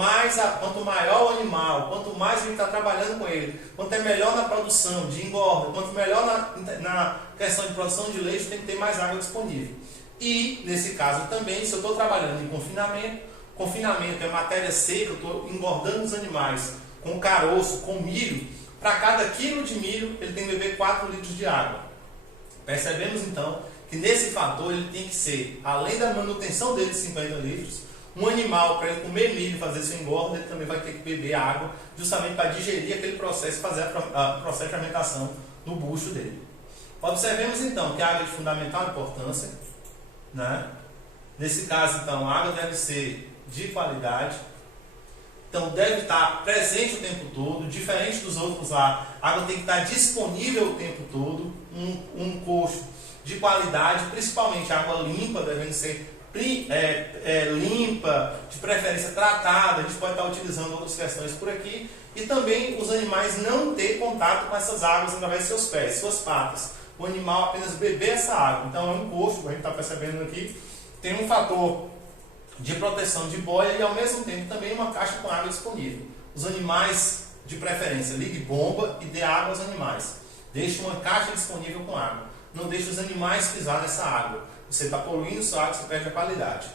maior o animal, quanto mais a gente está trabalhando com ele, quanto é melhor na produção de engorda, quanto melhor na questão de produção de leite, tem que ter mais água disponível. E, nesse caso também, se eu estou trabalhando em confinamento é matéria seca, eu estou engordando os animais com caroço, com milho, para cada quilo de milho ele tem que beber 4 litros de água. Percebemos então que nesse fator ele tem que ser, além da manutenção dele de 50 litros, um animal, para ele comer milho e fazer sua engorda, ele também vai ter que beber água, justamente para digerir aquele processo e fazer a processo de fermentação no bucho dele. Observemos então que a água é de fundamental importância, né? Nesse caso, então, a água deve ser de qualidade, então deve estar presente o tempo todo, diferente dos outros lá, a água tem que estar disponível o tempo todo, um coxo de qualidade, principalmente água limpa, devendo ser limpa, de preferência tratada. A gente pode estar utilizando outras questões por aqui, e também os animais não ter contato com essas águas através de seus pés, suas patas, o animal apenas beber essa água. Então é um coxo, a gente está percebendo aqui, tem um fator de proteção de boia e ao mesmo tempo também uma caixa com água disponível. Os animais, de preferência, ligue bomba e dê água aos animais, deixe uma caixa disponível com água, não deixe os animais pisar nessa água. Você está poluindo sua água, você perde a qualidade.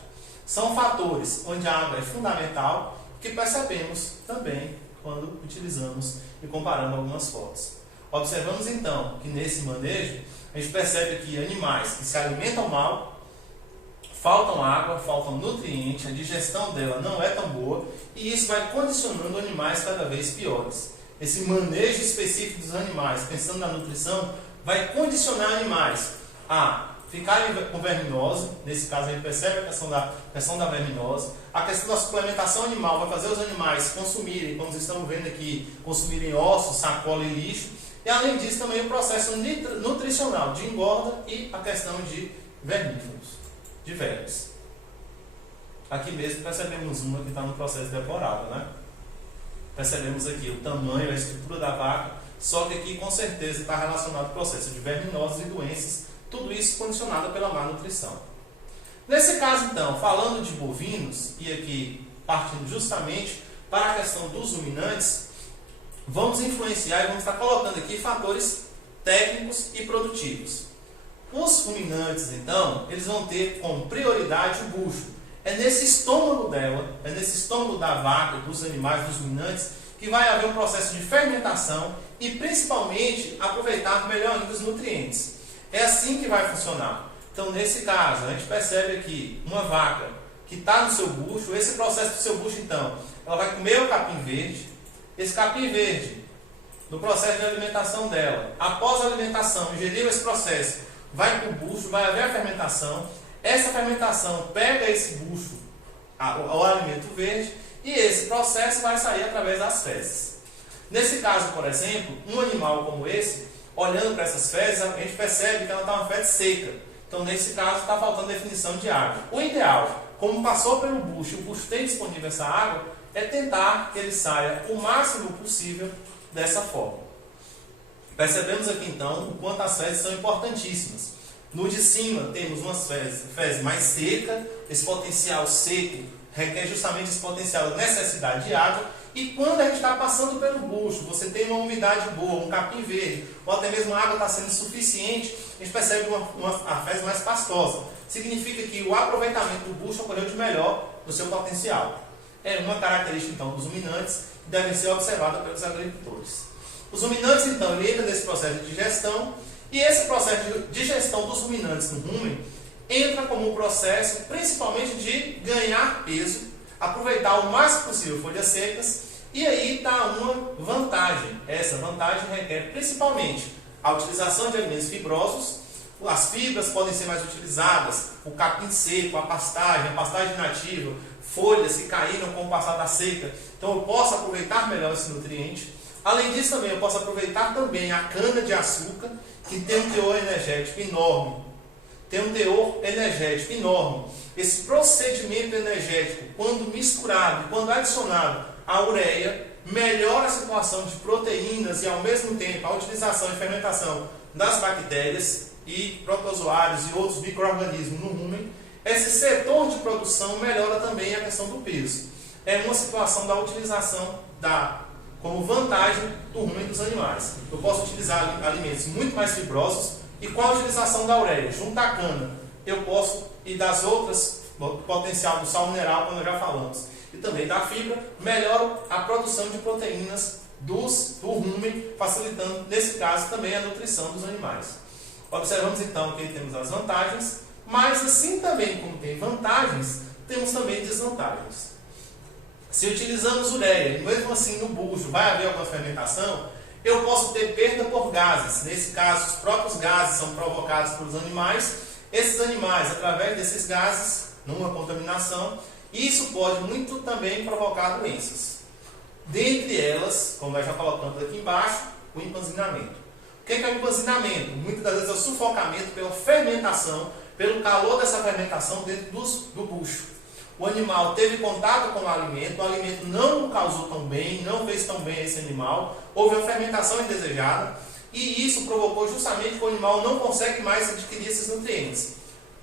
São fatores onde a água é fundamental, que percebemos também quando utilizamos e comparamos algumas fotos. Observamos então que nesse manejo, a gente percebe que animais que se alimentam mal, faltam água, faltam nutrientes, a digestão dela não é tão boa, e isso vai condicionando animais cada vez piores. Esse manejo específico dos animais, pensando na nutrição, vai condicionar animais a ficarem com verminose. Nesse caso a gente percebe a questão da verminose. A questão da suplementação animal vai fazer os animais consumirem, como vocês estão vendo aqui, consumirem ossos, sacola e lixo. E além disso também o processo nutricional de engorda e a questão de vermíferos, de vermes. Aqui mesmo percebemos uma que está no processo deplorável, né? Percebemos aqui o tamanho, a estrutura da vaca, só que aqui com certeza está relacionado ao processo de verminoses e doenças, tudo isso condicionado pela má nutrição. Nesse caso então, falando de bovinos, e aqui partindo justamente para a questão dos ruminantes, vamos influenciar e vamos estar colocando aqui fatores técnicos e produtivos. Os ruminantes então, eles vão ter como prioridade o bucho. É nesse estômago dela, é nesse estômago da vaca, dos animais, dos ruminantes, que vai haver um processo de fermentação e principalmente aproveitar melhor ainda os nutrientes. É assim que vai funcionar. Então, nesse caso, a gente percebe aqui uma vaca que está no seu bucho, esse processo do seu bucho, então, ela vai comer o capim verde. Esse capim verde, no processo de alimentação dela, após a alimentação, ingeriu esse processo, vai para o bucho, vai haver a fermentação. Essa fermentação pega esse bucho, o alimento verde, e esse processo vai sair através das fezes. Nesse caso, por exemplo, um animal como esse, olhando para essas fezes, a gente percebe que ela está uma fezes seca. Então, nesse caso, está faltando definição de água. O ideal, como passou pelo bucho e o bucho tem disponível essa água, é tentar que ele saia o máximo possível dessa forma. Percebemos aqui, então, o quanto as fezes são importantíssimas. No de cima, temos umas fezes mais secas, esse potencial seco requer justamente esse potencial de necessidade de água. E quando a gente está passando pelo bucho, você tem uma umidade boa, um capim verde, ou até mesmo a água está sendo suficiente, a gente percebe a fezes mais pastosa. Significa que o aproveitamento do bucho ocorreu de melhor no seu potencial. É uma característica, então, dos ruminantes que devem ser observada pelos agricultores. Os ruminantes, então, ele entra nesse processo de digestão, e esse processo de digestão dos ruminantes no rumen entra como um processo, principalmente, de ganhar peso, aproveitar o máximo possível folhas secas, e aí está uma vantagem. Essa vantagem requer principalmente a utilização de alimentos fibrosos. As fibras podem ser mais utilizadas, o capim seco, a pastagem nativa, folhas que caíram com o passar da seca. Então eu posso aproveitar melhor esse nutriente. Além disso, também eu posso aproveitar também a cana de açúcar, que tem um teor energético enorme. Esse procedimento energético, quando misturado, quando adicionado à ureia, melhora a situação de proteínas e, ao mesmo tempo, a utilização e fermentação das bactérias e protozoários e outros micro-organismos no rumen. Esse setor de produção melhora também a questão do peso. É uma situação da utilização como vantagem do rumen dos animais. Eu posso utilizar alimentos muito mais fibrosos e com a utilização da ureia, junto à cana, eu posso, e das outras, potencial do sal mineral, como nós já falamos, e também da fibra, melhora a produção de proteínas do rumen, facilitando, nesse caso, também a nutrição dos animais. Observamos então que temos as vantagens, mas assim também como tem vantagens, temos também desvantagens. Se utilizamos ureia, e mesmo assim no bucho vai haver alguma fermentação, eu posso ter perda por gases. Nesse caso, os próprios gases são provocados pelos animais. Esses animais, através desses gases, numa contaminação, isso pode muito também provocar doenças. Dentre elas, como nós já colocamos aqui embaixo, o empanzinamento. O que é o empanzinamento? Muitas das vezes é o sufocamento pela fermentação, pelo calor dessa fermentação dentro do bucho. O animal teve contato com o alimento não o causou tão bem, não fez tão bem a esse animal, houve uma fermentação indesejada, e isso provocou justamente que o animal não consegue mais adquirir esses nutrientes.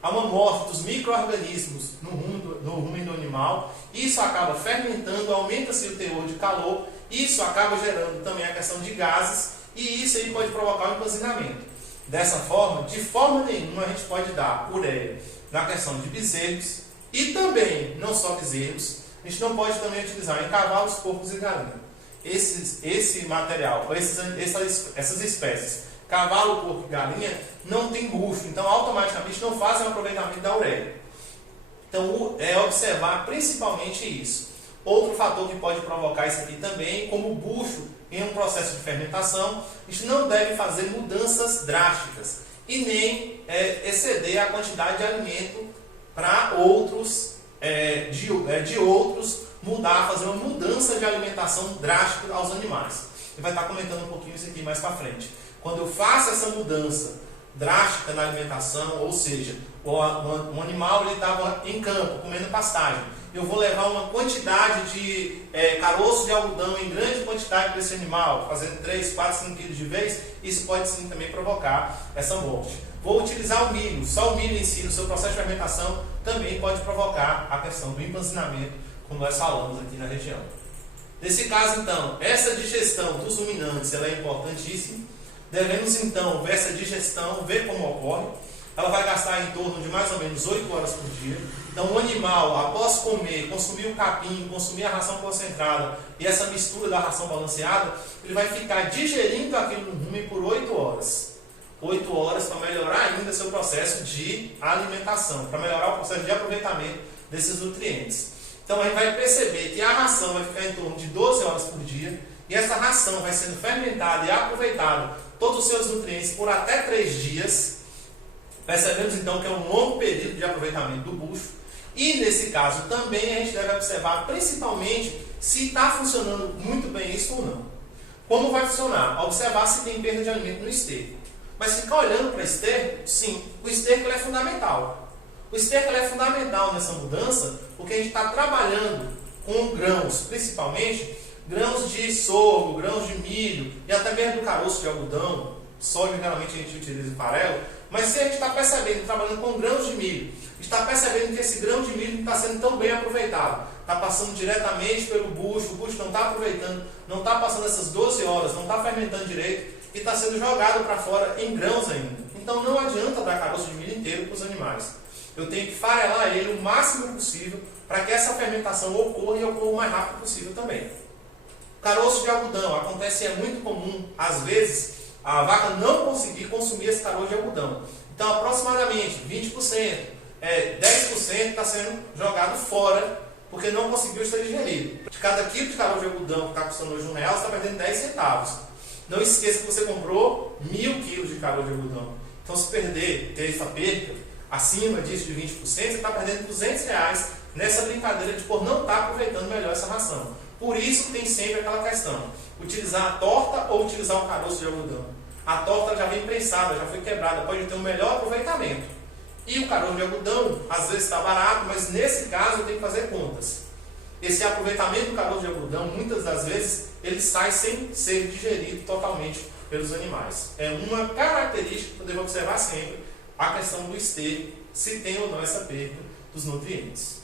Há uma morte dos micro-organismos no rumen do animal, isso acaba fermentando, aumenta-se o teor de calor, isso acaba gerando também a questão de gases, e isso aí pode provocar o empanzinamento. Dessa forma, de forma nenhuma, a gente pode dar ureia na questão de bezerros, e também, não só bezerros, a gente não pode também utilizar em cavalos, porcos e galinha. Esse material, essas espécies, cavalo, porco e galinha, não tem bucho, então automaticamente não fazem o aproveitamento da ureia. Então é observar principalmente isso. Outro fator que pode provocar isso aqui também, como o bucho em um processo de fermentação, a gente não deve fazer mudanças drásticas e nem exceder a quantidade de alimento para outros, de outros mudar, fazer uma mudança de alimentação drástica aos animais. Ele vai estar comentando um pouquinho isso aqui mais para frente. Quando eu faço essa mudança drástica na alimentação, ou seja, o animal estava em campo, comendo pastagem, eu vou levar uma quantidade de caroço de algodão em grande quantidade para esse animal, fazendo 3, 4, 5 quilos de vez, isso pode sim também provocar essa morte. Vou utilizar o milho, só o milho em si, no seu processo de fermentação, também pode provocar a questão do empanzinamento, como nós falamos aqui na região. Nesse caso, então, essa digestão dos ruminantes ela é importantíssima. Devemos, então, ver essa digestão, ver como ocorre. Ela vai gastar em torno de mais ou menos 8 horas por dia. Então, o animal, após comer, consumir o capim, consumir a ração concentrada e essa mistura da ração balanceada, ele vai ficar digerindo aquilo no rumen por 8 horas. 8 horas para melhorar ainda seu processo de alimentação, para melhorar o processo de aproveitamento desses nutrientes. Então a gente vai perceber que a ração vai ficar em torno de 12 horas por dia, e essa ração vai sendo fermentada e aproveitada todos os seus nutrientes por até 3 dias. Percebemos então que é um longo período de aproveitamento do bucho. E nesse caso também a gente deve observar principalmente se está funcionando muito bem isso ou não. Como vai funcionar? Observar se tem perda de alimento no esterco. Mas ficar olhando para esterco, sim, o esterco é fundamental. O esterco é fundamental nessa mudança porque a gente está trabalhando com grãos, principalmente grãos de sorgo, grãos de milho e até mesmo do caroço de algodão. Soja geralmente a gente utiliza em farelo, mas se a gente está percebendo, trabalhando com grãos de milho, está percebendo que esse grão de milho não está sendo tão bem aproveitado, está passando diretamente pelo bucho, o bucho não está aproveitando, não está passando essas 12 horas, não está fermentando direito e está sendo jogado para fora em grãos ainda. Então não adianta dar caroço de milho inteiro para os animais. Eu tenho que farelar ele o máximo possível para que essa fermentação ocorra e ocorra o mais rápido possível também. Caroço de algodão acontece, é muito comum, às vezes, a vaca não conseguir consumir esse caroço de algodão. Então, aproximadamente 20%, 10% está sendo jogado fora porque não conseguiu ser digerido. De cada quilo de caroço de algodão que está custando hoje R$1, você está perdendo 10 centavos. Não esqueça que você comprou 1.000 quilos de caroço de algodão. Então, se ter essa perda acima disso de 20%, você está perdendo R$200 nessa brincadeira de por não estar aproveitando melhor essa ração. Por isso tem sempre aquela questão, utilizar a torta ou utilizar o caroço de algodão. A torta já vem prensada, já foi quebrada, pode ter um melhor aproveitamento. E o caroço de algodão, às vezes está barato, mas nesse caso eu tenho que fazer contas. Esse aproveitamento do caroço de algodão, muitas das vezes, ele sai sem ser digerido totalmente pelos animais. É uma característica que eu devo observar sempre, a questão do esterco, se tem ou não essa perda dos nutrientes.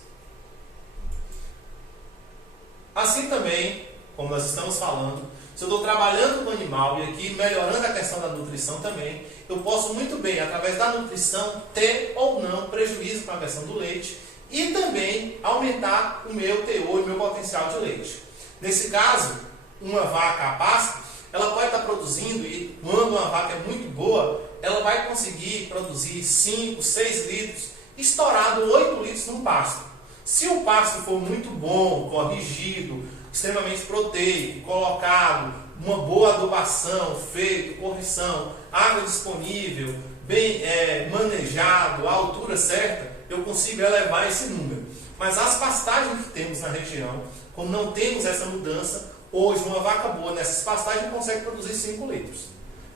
Assim também, como nós estamos falando, se eu estou trabalhando com o animal e aqui melhorando a questão da nutrição também, eu posso muito bem, através da nutrição, ter ou não prejuízo com a questão do leite e também aumentar o meu teor e o meu potencial de leite. Nesse caso, uma vaca a pasto, ela pode estar produzindo, e quando uma vaca é muito boa, ela vai conseguir produzir 5, 6 litros, estourado 8 litros num pasto. Se o pasto for muito bom, corrigido, extremamente proteico, colocado, uma boa adubação, feito, correção, água disponível, bem manejado, a altura certa, eu consigo elevar esse número. Mas as pastagens que temos na região, como não temos essa mudança, hoje uma vaca boa nessas pastagens consegue produzir 5 litros.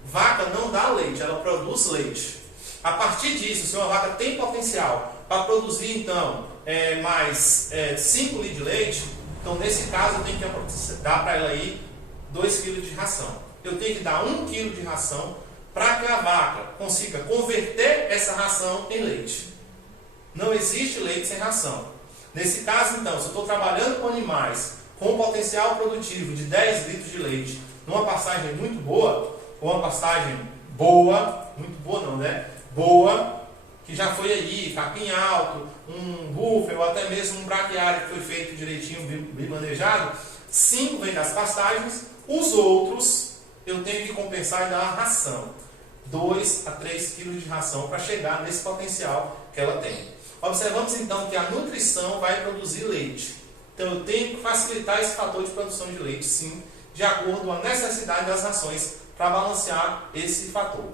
Vaca não dá leite, ela produz leite. A partir disso, se uma vaca tem potencial para produzir então mais 5 litros de leite, então nesse caso eu tenho que dar para ela aí 2 kg de ração. Eu tenho que dar 1 kg de ração para que a vaca consiga converter essa ração em leite. Não existe leite sem ração. Nesse caso então, se eu estou trabalhando com animais com potencial produtivo de 10 litros de leite, numa pastagem muito boa, ou uma pastagem boa, muito boa não, né? Boa, que já foi aí, capim alto, um búfalo, ou até mesmo um braquiário que foi feito direitinho, bem manejado, 5 vem das pastagens, os outros eu tenho que compensar e dar a ração. 2 a 3 kg de ração para chegar nesse potencial que ela tem. Observamos então que a nutrição vai produzir leite. Então eu tenho que facilitar esse fator de produção de leite, sim, de acordo com a necessidade das rações para balancear esse fator.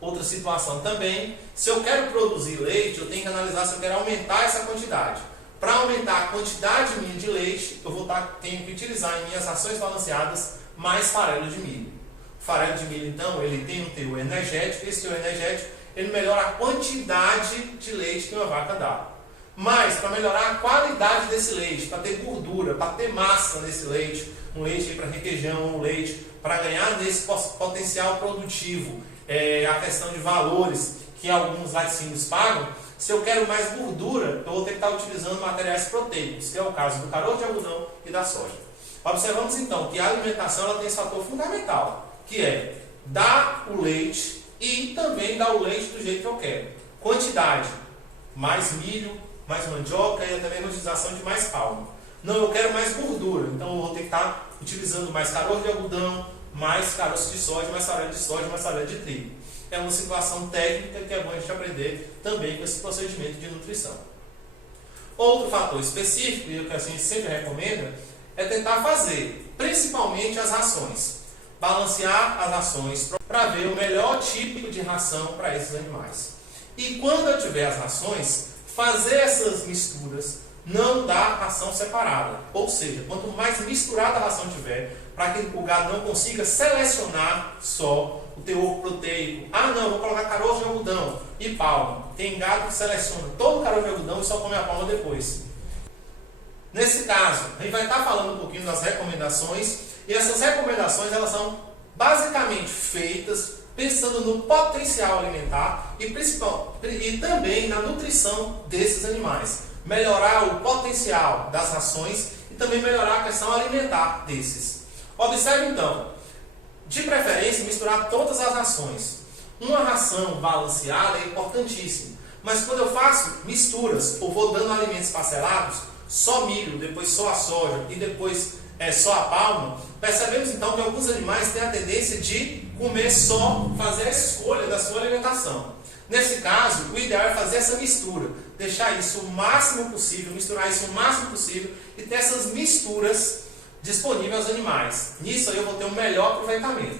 Outra situação também, se eu quero produzir leite, eu tenho que analisar se eu quero aumentar essa quantidade. Para aumentar a quantidade minha de leite, eu tenho que utilizar em minhas rações balanceadas mais farelo de milho. O farelo de milho, então, ele tem um teor energético, esse teor energético ele melhora a quantidade de leite que uma vaca dá. Mas, para melhorar a qualidade desse leite, para ter gordura, para ter massa nesse leite, um leite para requeijão, um leite para ganhar nesse potencial produtivo, a questão de valores que alguns laticínios pagam, se eu quero mais gordura, eu vou ter que estar utilizando materiais proteicos, que é o caso do caroço de algodão e da soja. Observamos então que a alimentação ela tem esse fator fundamental, que é dar o leite e também dar o leite do jeito que eu quero. Quantidade, mais milho, mais mandioca e até mesmo a utilização de mais palma. Não, eu quero mais gordura, então eu vou ter que estar utilizando mais caroço de algodão, mais caroço de soja, mais farelo de soja, mais farelo de trigo. É uma situação técnica que é bom a gente aprender também com esse procedimento de nutrição. Outro fator específico, e o que a gente sempre recomenda, é tentar fazer, principalmente as rações. Balancear as rações para ver o melhor tipo de ração para esses animais. E quando eu tiver as rações, fazer essas misturas, não dar ração separada. Ou seja, quanto mais misturada a ração tiver, para que o gado não consiga selecionar só o teor proteico. Ah não, vou colocar caroço de algodão e palma. Tem gado que seleciona todo o caroço de algodão e só come a palma depois. Nesse caso, a gente vai estar falando um pouquinho das recomendações, e essas recomendações elas são basicamente feitas pensando no potencial alimentar e também na nutrição desses animais. Melhorar o potencial das rações e também melhorar a questão alimentar desses. Observe então, de preferência misturar todas as rações. Uma ração balanceada é importantíssima, mas quando eu faço misturas ou vou dando alimentos parcelados, só milho, depois só a soja e depois só a palma, percebemos então que alguns animais têm a tendência de comer só, fazer a escolha da sua alimentação. Nesse caso, o ideal é fazer essa mistura, deixar isso o máximo possível, misturar isso o máximo possível e ter essas misturas disponíveis aos animais. Nisso aí eu vou ter um melhor aproveitamento.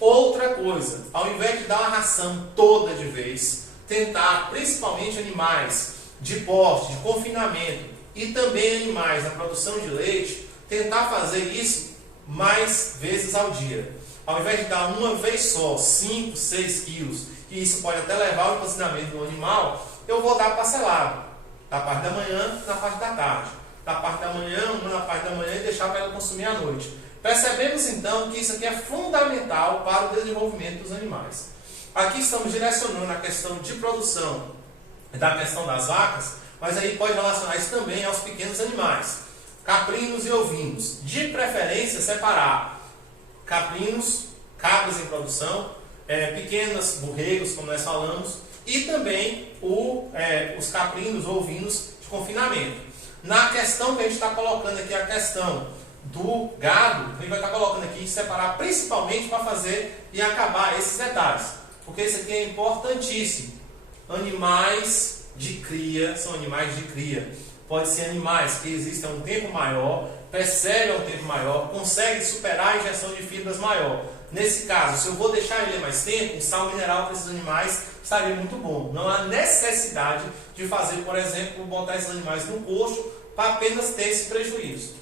Outra coisa, ao invés de dar uma ração toda de vez, tentar, principalmente animais de porte, de confinamento e também animais na produção de leite, tentar fazer isso mais vezes ao dia. Ao invés de dar uma vez só, 5, 6 quilos, que isso pode até levar ao encozinhamento do animal, eu vou dar parcelado. Da parte da manhã, na parte da tarde. Da parte da manhã, uma na parte da manhã e deixar para ela consumir à noite. Percebemos então que isso aqui é fundamental para o desenvolvimento dos animais. Aqui estamos direcionando a questão de produção da questão das vacas, mas aí pode relacionar isso também aos pequenos animais. Caprinos e ovinos. De preferência, separar caprinos, cabras em produção, pequenas borregos, como nós falamos, e também os caprinos ou ovinos de confinamento. Na questão que a gente está colocando aqui, a questão do gado, a gente vai estar colocando aqui, separar principalmente para fazer e acabar esses detalhes, porque isso aqui é importantíssimo. Animais de cria são animais de cria. Pode ser animais que existem há um tempo maior, percebem há um tempo maior, conseguem superar a injeção de fibras maior. Nesse caso, se eu vou deixar ele mais tempo, um sal mineral para esses animais estaria muito bom. Não há necessidade de fazer, por exemplo, botar esses animais no coxo para apenas ter esse prejuízo.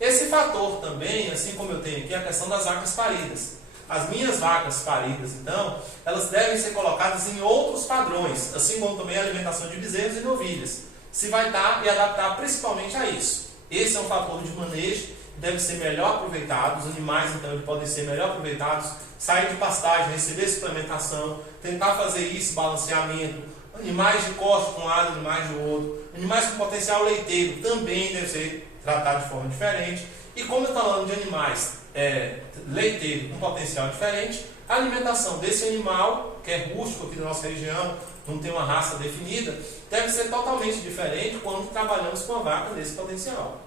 Esse fator também, assim como eu tenho aqui, é a questão das vacas paridas. As minhas vacas paridas, então, elas devem ser colocadas em outros padrões, assim como também a alimentação de bezerros e novilhas. Se vai dar e adaptar principalmente a isso. Esse é um fator de manejo que deve ser melhor aproveitado. Os animais, então, eles podem ser melhor aproveitados, sair de pastagem, receber suplementação, tentar fazer isso, balanceamento. Animais de corte com um lado, animais de outro. Animais com potencial leiteiro também devem ser tratados de forma diferente. E como eu estou falando de animais leiteiros com potencial diferente, a alimentação desse animal, que é rústico aqui da nossa região, não tem uma raça definida, deve ser totalmente diferente quando trabalhamos com a vaca desse potencial.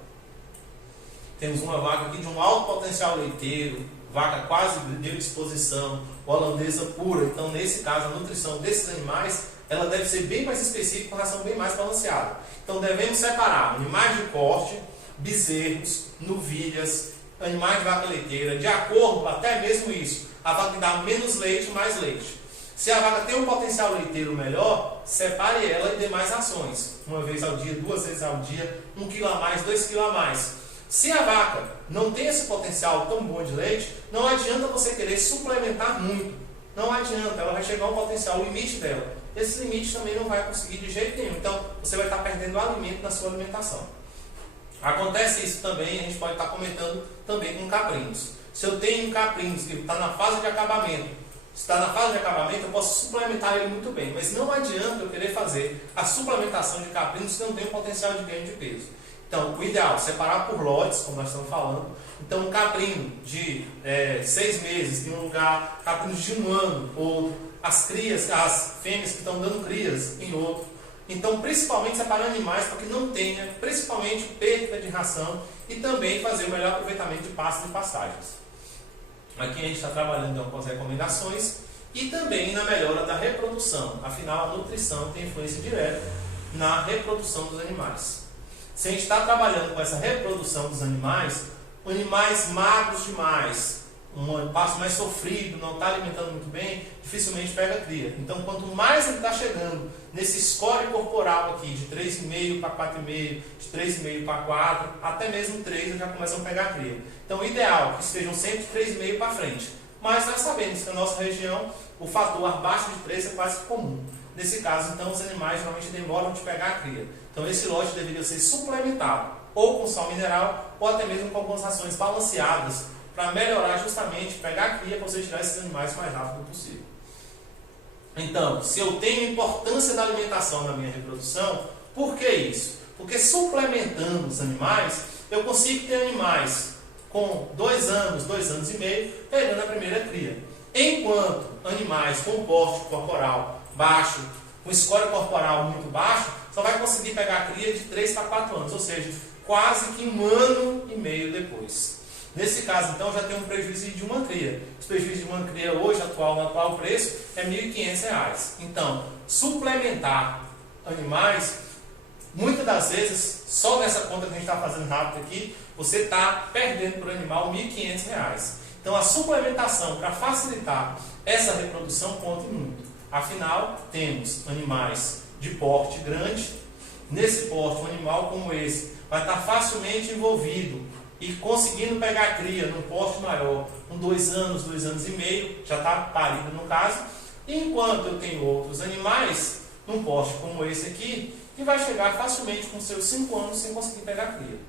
Temos uma vaca aqui de um alto potencial leiteiro, vaca quase de disposição, holandesa pura. Então, nesse caso, a nutrição desses animais ela deve ser bem mais específica, com ração bem mais balanceada. Então, devemos separar animais de corte, bezerros, novilhas, animais de vaca leiteira, de acordo, até mesmo isso, a vaca que dá menos leite, mais leite. Se a vaca tem um potencial leiteiro melhor, separe ela e dê mais rações. Uma vez ao dia, 2 vezes ao dia, 1 quilo a mais, 2 quilos a mais. Se a vaca não tem esse potencial tão bom de leite, não adianta você querer suplementar muito. Não adianta, ela vai chegar ao potencial, o limite dela. Esse limite também não vai conseguir de jeito nenhum. Então, você vai estar perdendo alimento na sua alimentação. Acontece isso também, a gente pode estar comentando também com caprinos. Se eu tenho um caprino que está na fase de acabamento, eu posso suplementar ele muito bem, mas não adianta eu querer fazer a suplementação de caprinos que não tem um potencial de ganho de peso. Então, o ideal é separar por lotes, como nós estamos falando. Então, um caprino de 6 meses em um lugar, caprinos de 1 ano, outro, as fêmeas que estão dando crias em outro. Então, principalmente separar animais para que não tenha, principalmente, perda de ração e também fazer o melhor aproveitamento de pastos e pastagens. Aqui a gente está trabalhando então, com as recomendações e também na melhora da reprodução. Afinal, a nutrição tem influência direta na reprodução dos animais. Se a gente está trabalhando com essa reprodução dos animais magros demais, um pasto mais sofrido, não está alimentando muito bem, dificilmente pega cria. Então, quanto mais ele está chegando nesse score corporal aqui, de 3,5 para 4,5, de 3,5 para 4, até mesmo 3, eles já começam a pegar cria. Então, o ideal é que estejam sempre de 3,5 para frente. Mas nós sabemos que na nossa região, o fator abaixo de 3 é quase comum. Nesse caso, então, os animais geralmente demoram de pegar a cria. Então, esse lote deveria ser suplementado, ou com sal mineral, ou até mesmo com algumas rações balanceadas, para melhorar justamente, pegar a cria para você tirar esses animais o mais rápido possível. Então, se eu tenho importância da alimentação na minha reprodução, por que isso? Porque suplementando os animais, eu consigo ter animais com 2 anos, 2 anos e meio, pegando a primeira cria. Enquanto animais com porte corporal baixo, com score corporal muito baixo, só vai conseguir pegar a cria de 3 para 4 anos, ou seja, quase que 1 ano e meio depois. Nesse caso, então, já tem um prejuízo de uma cria. Os prejuízos de uma cria hoje, no atual preço, é R$ 1.500. Então, suplementar animais, muitas das vezes, só nessa conta que a gente está fazendo rápido aqui, você está perdendo por animal R$ 1.500. Então, a suplementação, para facilitar essa reprodução, conta muito. Afinal, temos animais de porte grande. Nesse porte, um animal como esse vai estar facilmente envolvido e conseguindo pegar a cria num porte maior, com 2 anos, 2 anos e meio, já está parido no caso. Enquanto eu tenho outros animais, num porte como esse aqui, que vai chegar facilmente com seus 5 anos sem conseguir pegar a cria.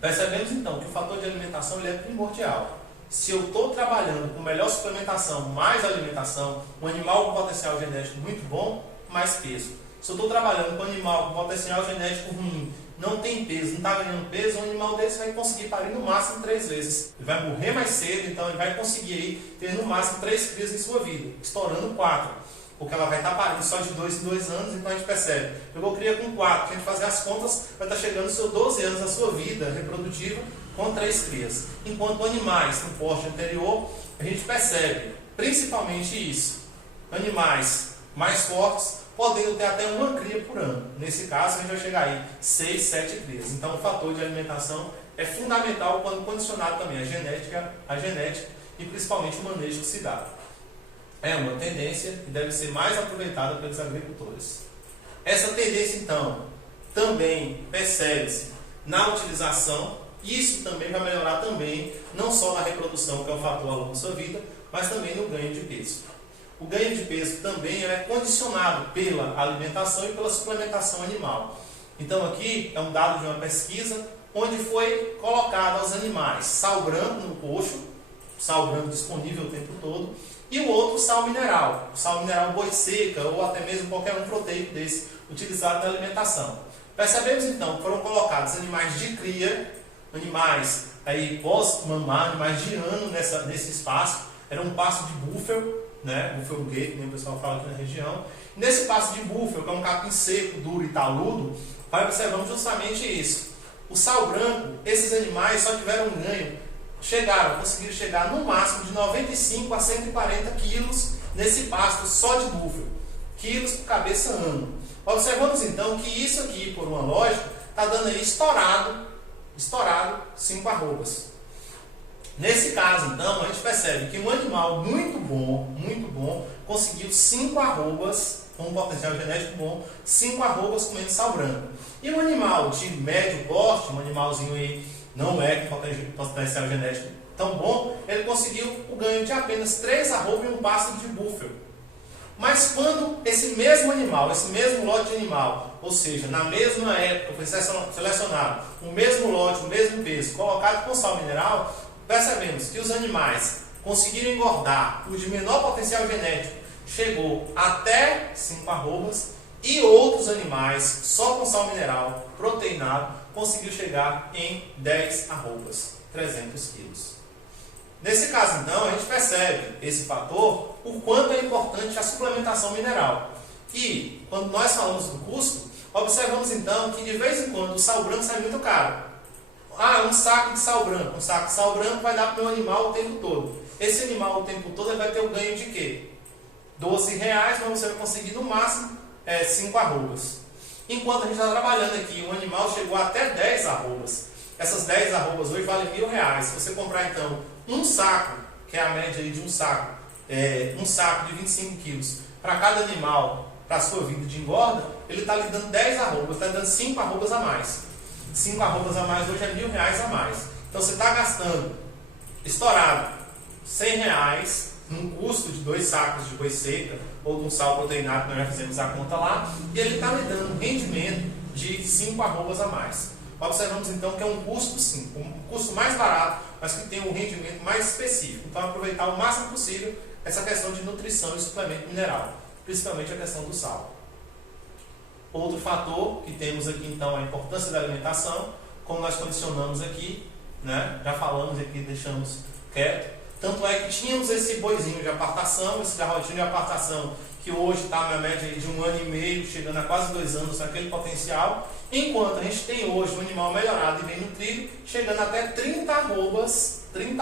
Percebemos então que o fator de alimentação ele é primordial. Se eu estou trabalhando com melhor suplementação, mais alimentação, um animal com potencial genético muito bom, mais peso. Se eu estou trabalhando com um animal com potencial genético ruim, não tem peso, não está ganhando peso, um animal desse vai conseguir parir no máximo 3 vezes. Ele vai morrer mais cedo, então ele vai conseguir aí, ter no máximo 3 crias em sua vida, estourando 4. Porque ela vai estar parindo só de 2 em 2 anos, então a gente percebe. Pegou cria com 4, se a gente fazer as contas, vai estar chegando aos seus 12 anos da sua vida reprodutiva com 3 crias. Enquanto animais no porte anterior, a gente percebe principalmente isso. Animais mais fortes, podendo ter até 1 cria por ano. Nesse caso, a gente vai chegar aí 6, 7 crias. Então, o fator de alimentação é fundamental quando condicionado também a genética e principalmente o manejo que se dá. É uma tendência que deve ser mais aproveitada pelos agricultores. Essa tendência, então, também percebe-se na utilização. Isso também vai melhorar também, não só na reprodução, que é o fator ao longo da sua vida, mas também no ganho de peso. O ganho de peso também é condicionado pela alimentação e pela suplementação animal. Então aqui é um dado de uma pesquisa onde foi colocado aos animais sal branco no coxo, sal branco disponível o tempo todo, e o outro sal mineral boi seca ou até mesmo qualquer um proteico desse utilizado na alimentação. Percebemos então que foram colocados animais de cria, animais aí pós-mamar, animais de ano nesse espaço, era um pasto de búfalo, né? Búfalo gay, como o pessoal fala aqui na região. Nesse pasto de búfalo, que é um capim seco, duro e taludo, observamos justamente isso. O sal branco, esses animais só tiveram um ganho, conseguiram chegar no máximo de 95 a 140 quilos nesse pasto só de búfalo. Quilos por cabeça ano. Observamos então que isso aqui, por uma lógica, está dando aí estourado 5 arrobas. Nesse caso, então, a gente percebe que um animal muito bom, conseguiu 5 arrobas, com um potencial genético bom, 5 arrobas comendo sal branco. E um animal de médio porte, um animalzinho aí, não é com potencial genético tão bom, ele conseguiu o ganho de apenas 3 arrobas em um pasto de búfalo. Mas quando esse mesmo animal, esse mesmo lote de animal, ou seja, na mesma época foi selecionado o mesmo lote, o mesmo peso, colocado com sal mineral, percebemos que os animais conseguiram engordar, os de menor potencial genético chegou até 5 arrobas, e outros animais, só com sal mineral, proteinado, conseguiu chegar em 10 arrobas, 300 quilos. Nesse caso, então, a gente percebe esse fator, o quanto é importante a suplementação mineral. E, quando nós falamos do custo, observamos então que de vez em quando o sal branco sai muito caro. Um saco de sal branco. Um saco de sal branco vai dar para o meu animal o tempo todo. Esse animal o tempo todo ele vai ter o ganho de quê? R$12, mas você vai conseguir no máximo 5 arrobas. Enquanto a gente está trabalhando aqui, o animal chegou até 10 arrobas. Essas 10 arrobas hoje valem R$1.000. Se você comprar então um saco, que é a média aí de um saco de 25 quilos para cada animal, para a sua vida de engorda, ele está lhe dando 10 arrobas, está dando 5 arrobas a mais. 5 arrobas a mais hoje é R$1.000 a mais. Então você está gastando, estourado, R$100 num custo de 2 sacos de boi seca ou de um sal proteinado, que nós já fizemos a conta lá, e ele está lhe dando um rendimento de 5 arrobas a mais. Observamos então que é um custo sim, um custo mais barato, mas que tem um rendimento mais específico. Então aproveitar o máximo possível essa questão de nutrição e suplemento mineral, principalmente a questão do sal. Outro fator que temos aqui então é a importância da alimentação, como nós condicionamos aqui, né? Já falamos aqui, deixamos quieto. Tanto é que tínhamos esse boizinho de apartação, esse garrotinho de apartação, que hoje está na média de 1 ano e meio, chegando a quase 2 anos naquele potencial, enquanto a gente tem hoje um animal melhorado e bem nutrido, chegando até 30 arrobas em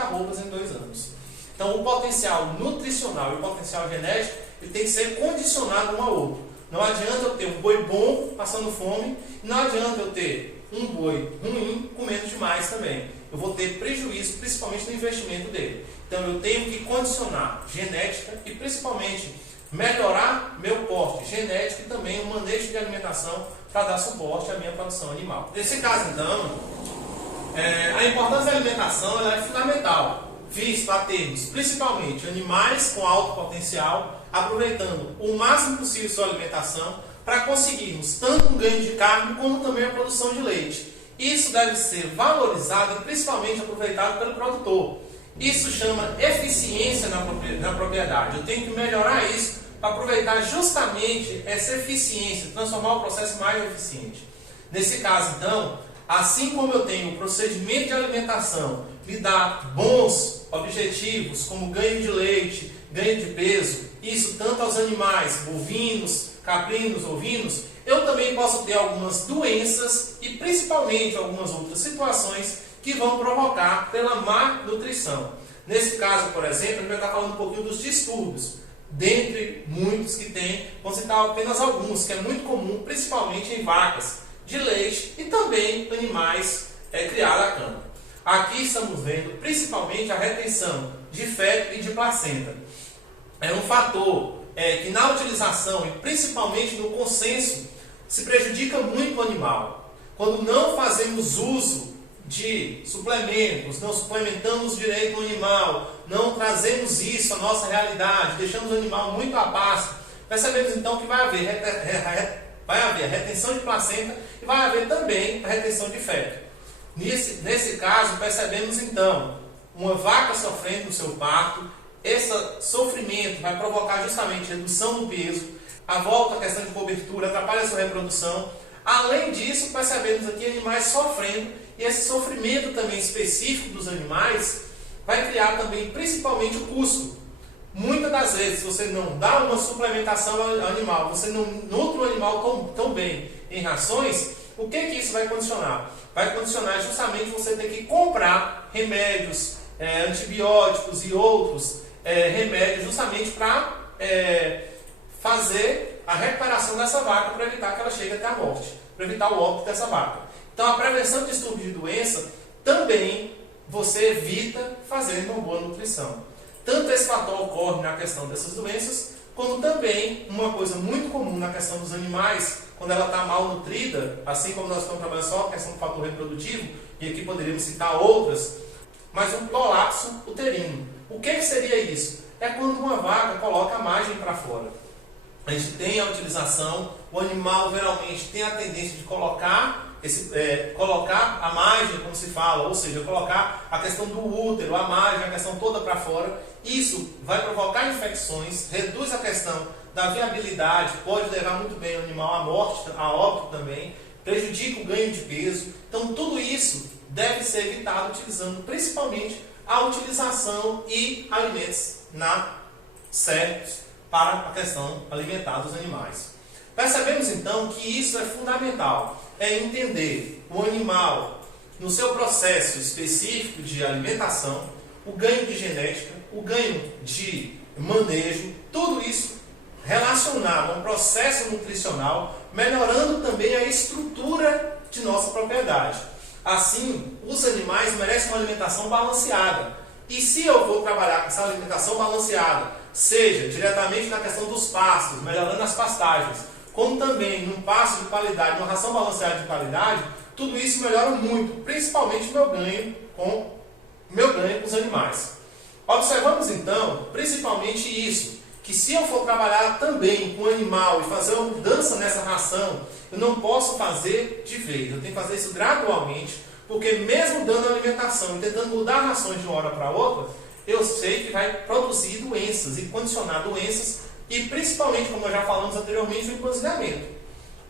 2 anos. Então o potencial nutricional e o potencial genético ele tem que ser condicionado um ao outro. Não adianta eu ter um boi bom passando fome, não adianta eu ter um boi ruim comendo demais também. Eu vou ter prejuízo, principalmente no investimento dele. Então eu tenho que condicionar genética e principalmente melhorar meu porte genético e também o manejo de alimentação para dar suporte à minha produção animal. Nesse caso, então, a importância da alimentação ela é fundamental, visto a termos principalmente animais com alto potencial, aproveitando o máximo possível sua alimentação para conseguirmos tanto um ganho de carne como também a produção de leite. Isso deve ser valorizado e principalmente aproveitado pelo produtor. Isso chama eficiência na propriedade. Eu tenho que melhorar isso para aproveitar justamente essa eficiência, transformar o processo mais eficiente. Nesse caso, então, assim como eu tenho o procedimento de alimentação, me dá bons objetivos, como ganho de leite, ganho de peso, isso tanto aos animais, bovinos, caprinos, ovinos, eu também posso ter algumas doenças e principalmente algumas outras situações que vão provocar pela má nutrição. Nesse caso, por exemplo, a gente vai estar falando um pouquinho dos distúrbios. Dentre muitos que tem, vou citar apenas alguns, que é muito comum, principalmente em vacas de leite e também animais criados a campo. Aqui estamos vendo principalmente a retenção de feto e de placenta. É um fator que na utilização e principalmente no consenso se prejudica muito o animal. Quando não fazemos uso de suplementos, não suplementamos direito no animal, não trazemos isso à nossa realidade, deixamos o animal muito à pasto, percebemos então que vai haver a retenção de placenta e vai haver também a retenção de feto. Nesse caso, percebemos então uma vaca sofrendo no seu parto, esse sofrimento vai provocar justamente redução do peso, a volta à questão de cobertura, atrapalha a sua reprodução. Além disso, percebemos aqui animais sofrendo, e esse sofrimento também específico dos animais vai criar também principalmente o custo. Muitas das vezes, se você não dá uma suplementação ao animal, você não nutre o animal tão bem em rações, o que isso vai condicionar? Vai condicionar justamente você ter que comprar remédios, antibióticos e outros remédios justamente para fazer a recuperação dessa vaca para evitar que ela chegue até a morte, para evitar o óbito dessa vaca. Então a prevenção de distúrbio de doença também você evita fazendo uma boa nutrição. Tanto esse fator ocorre na questão dessas doenças, como também uma coisa muito comum na questão dos animais, quando ela está mal nutrida, assim como nós estamos trabalhando só a questão do fator reprodutivo, e aqui poderíamos citar outras, mas um prolapso uterino. O que seria isso? É quando uma vaca coloca a margem para fora. A gente tem a utilização, o animal geralmente tem a tendência de colocar a margem, como se fala, ou seja, colocar a questão do útero, a margem, a questão toda para fora. Isso vai provocar infecções, reduz a questão da viabilidade, pode levar muito bem o animal à morte, a óbito também, prejudica o ganho de peso. Então tudo isso deve ser evitado utilizando principalmente a utilização e alimentos certos para a questão alimentar dos animais. Percebemos então que isso é fundamental, é entender o animal no seu processo específico de alimentação, o ganho de genética, o ganho de manejo, tudo isso relacionado a um processo nutricional melhorando também a estrutura de nossa propriedade. Assim, os animais merecem uma alimentação balanceada. E se eu for trabalhar com essa alimentação balanceada, seja diretamente na questão dos pastos, melhorando as pastagens, como também num pasto de qualidade, numa ração balanceada de qualidade, tudo isso melhora muito, principalmente o meu ganho com os animais. Observamos então, principalmente isso, que se eu for trabalhar também com o animal e fazer uma mudança nessa ração, eu não posso fazer de vez, eu tenho que fazer isso gradualmente, porque mesmo dando alimentação e tentando mudar rações de uma hora para outra, eu sei que vai produzir doenças e condicionar doenças e principalmente, como nós já falamos anteriormente, o encruzilhamento.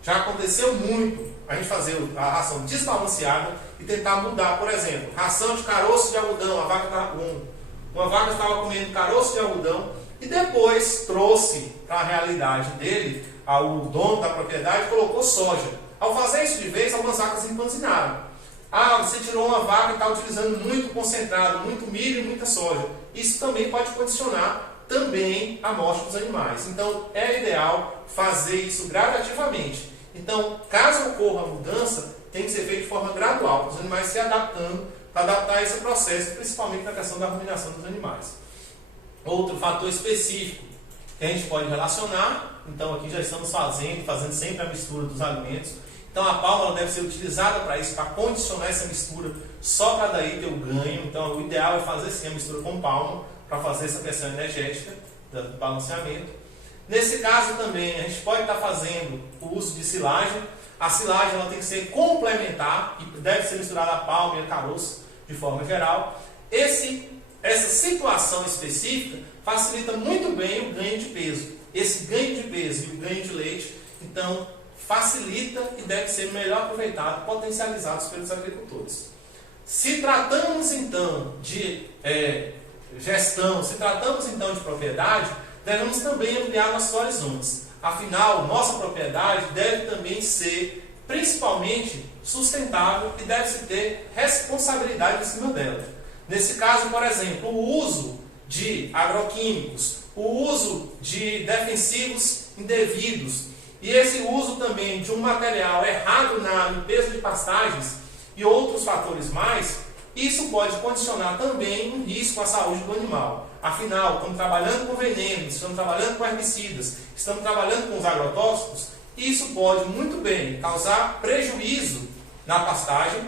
Já aconteceu muito a gente fazer a ração desbalanceada e tentar mudar, por exemplo, ração de caroço de algodão, uma vaca estava comendo caroço de algodão e depois trouxe para a realidade dele, o dono da propriedade colocou soja. Ao fazer isso de vez, algumas vacas empanzinaram. Você tirou uma vaca e está utilizando muito concentrado, muito milho e muita soja. Isso também pode condicionar também a morte dos animais. Então, é ideal fazer isso gradativamente. Então, caso ocorra a mudança, tem que ser feito de forma gradual, para os animais se adaptando, para adaptar esse processo, principalmente na questão da ruminação dos animais. Outro fator específico que a gente pode relacionar, então aqui já estamos fazendo sempre a mistura dos alimentos. Então a palma ela deve ser utilizada para isso, para condicionar essa mistura, só para daí ter o ganho. Então o ideal é fazer sim a mistura com palma, para fazer essa questão energética do balanceamento. Nesse caso também a gente pode estar fazendo o uso de silagem. A silagem ela tem que ser complementar e deve ser misturada a palma e a caroço de forma geral. Essa situação específica facilita muito bem o ganho de peso. Esse ganho de peso e o ganho de leite, então, facilita e deve ser melhor aproveitado, potencializados pelos agricultores. Se tratamos então de gestão, se tratamos então de propriedade, devemos também ampliar nossos horizontes. Afinal, nossa propriedade deve também ser, principalmente, sustentável e deve-se ter responsabilidade em cima dela. Nesse caso, por exemplo, o uso de agroquímicos, o uso de defensivos indevidos e esse uso também de um material errado na limpeza de pastagens e outros fatores mais, isso pode condicionar também um risco à saúde do animal. Afinal, estamos trabalhando com venenos, estamos trabalhando com herbicidas, estamos trabalhando com os agrotóxicos, isso pode muito bem causar prejuízo na pastagem.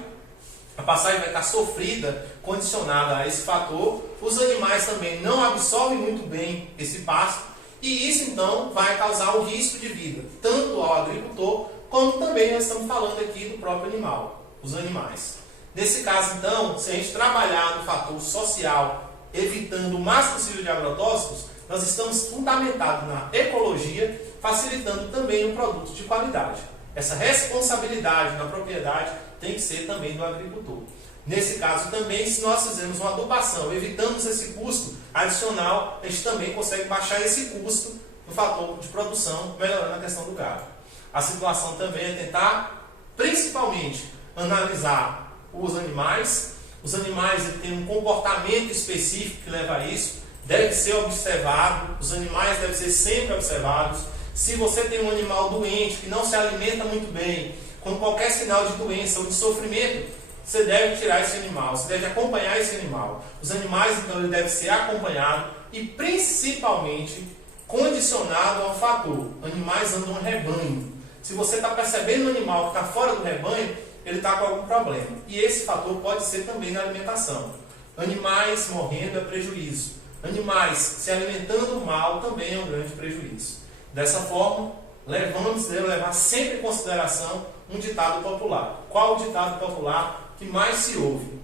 A pastagem vai estar sofrida, condicionada a esse fator. Os animais também não absorvem muito bem esse pasto e isso então vai causar um risco de vida, tanto ao agricultor, como também nós estamos falando aqui do próprio animal, os animais. Nesse caso então, se a gente trabalhar no fator social, evitando o máximo possível de agrotóxicos, nós estamos fundamentados na ecologia, facilitando também um produto de qualidade. Essa responsabilidade na propriedade tem que ser também do agricultor. Nesse caso também, se nós fizermos uma adubação, evitamos esse custo adicional, a gente também consegue baixar esse custo no fator de produção, melhorando a questão do gado. A situação também é tentar, principalmente, analisar os animais. Os animais têm um comportamento específico que leva a isso, deve ser observado, os animais devem ser sempre observados. Se você tem um animal doente, que não se alimenta muito bem, com qualquer sinal de doença ou de sofrimento, você deve tirar esse animal, você deve acompanhar esse animal. Os animais, então, ele deve ser acompanhado e, principalmente, condicionado ao fator. Animais andam em rebanho. Se você está percebendo um animal que está fora do rebanho, ele está com algum problema. E esse fator pode ser também na alimentação. Animais morrendo é prejuízo. Animais se alimentando mal também é um grande prejuízo. Dessa forma, devemos levar sempre em consideração um ditado popular. Qual o ditado popular que mais se ouve?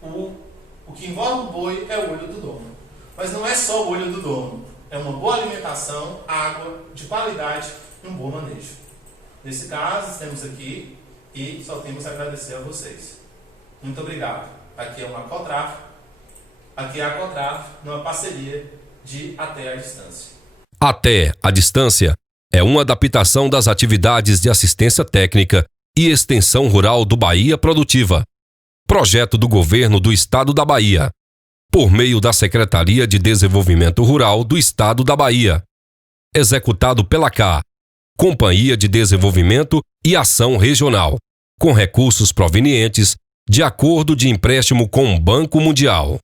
O que envolve o boi é o olho do dono. Mas não é só o olho do dono. É uma boa alimentação, água de qualidade e um bom manejo. Nesse caso, temos aqui e só temos a agradecer a vocês. Muito obrigado. Aqui é uma Cotraf. Aqui é a Cotraf, numa parceria de Até a Distância. Até a Distância é uma adaptação das atividades de assistência técnica e extensão rural do Bahia Produtiva. Projeto do Governo do Estado da Bahia, por meio da Secretaria de Desenvolvimento Rural do Estado da Bahia. Executado pela CA, Companhia de Desenvolvimento e Ação Regional, com recursos provenientes de acordo de empréstimo com o Banco Mundial.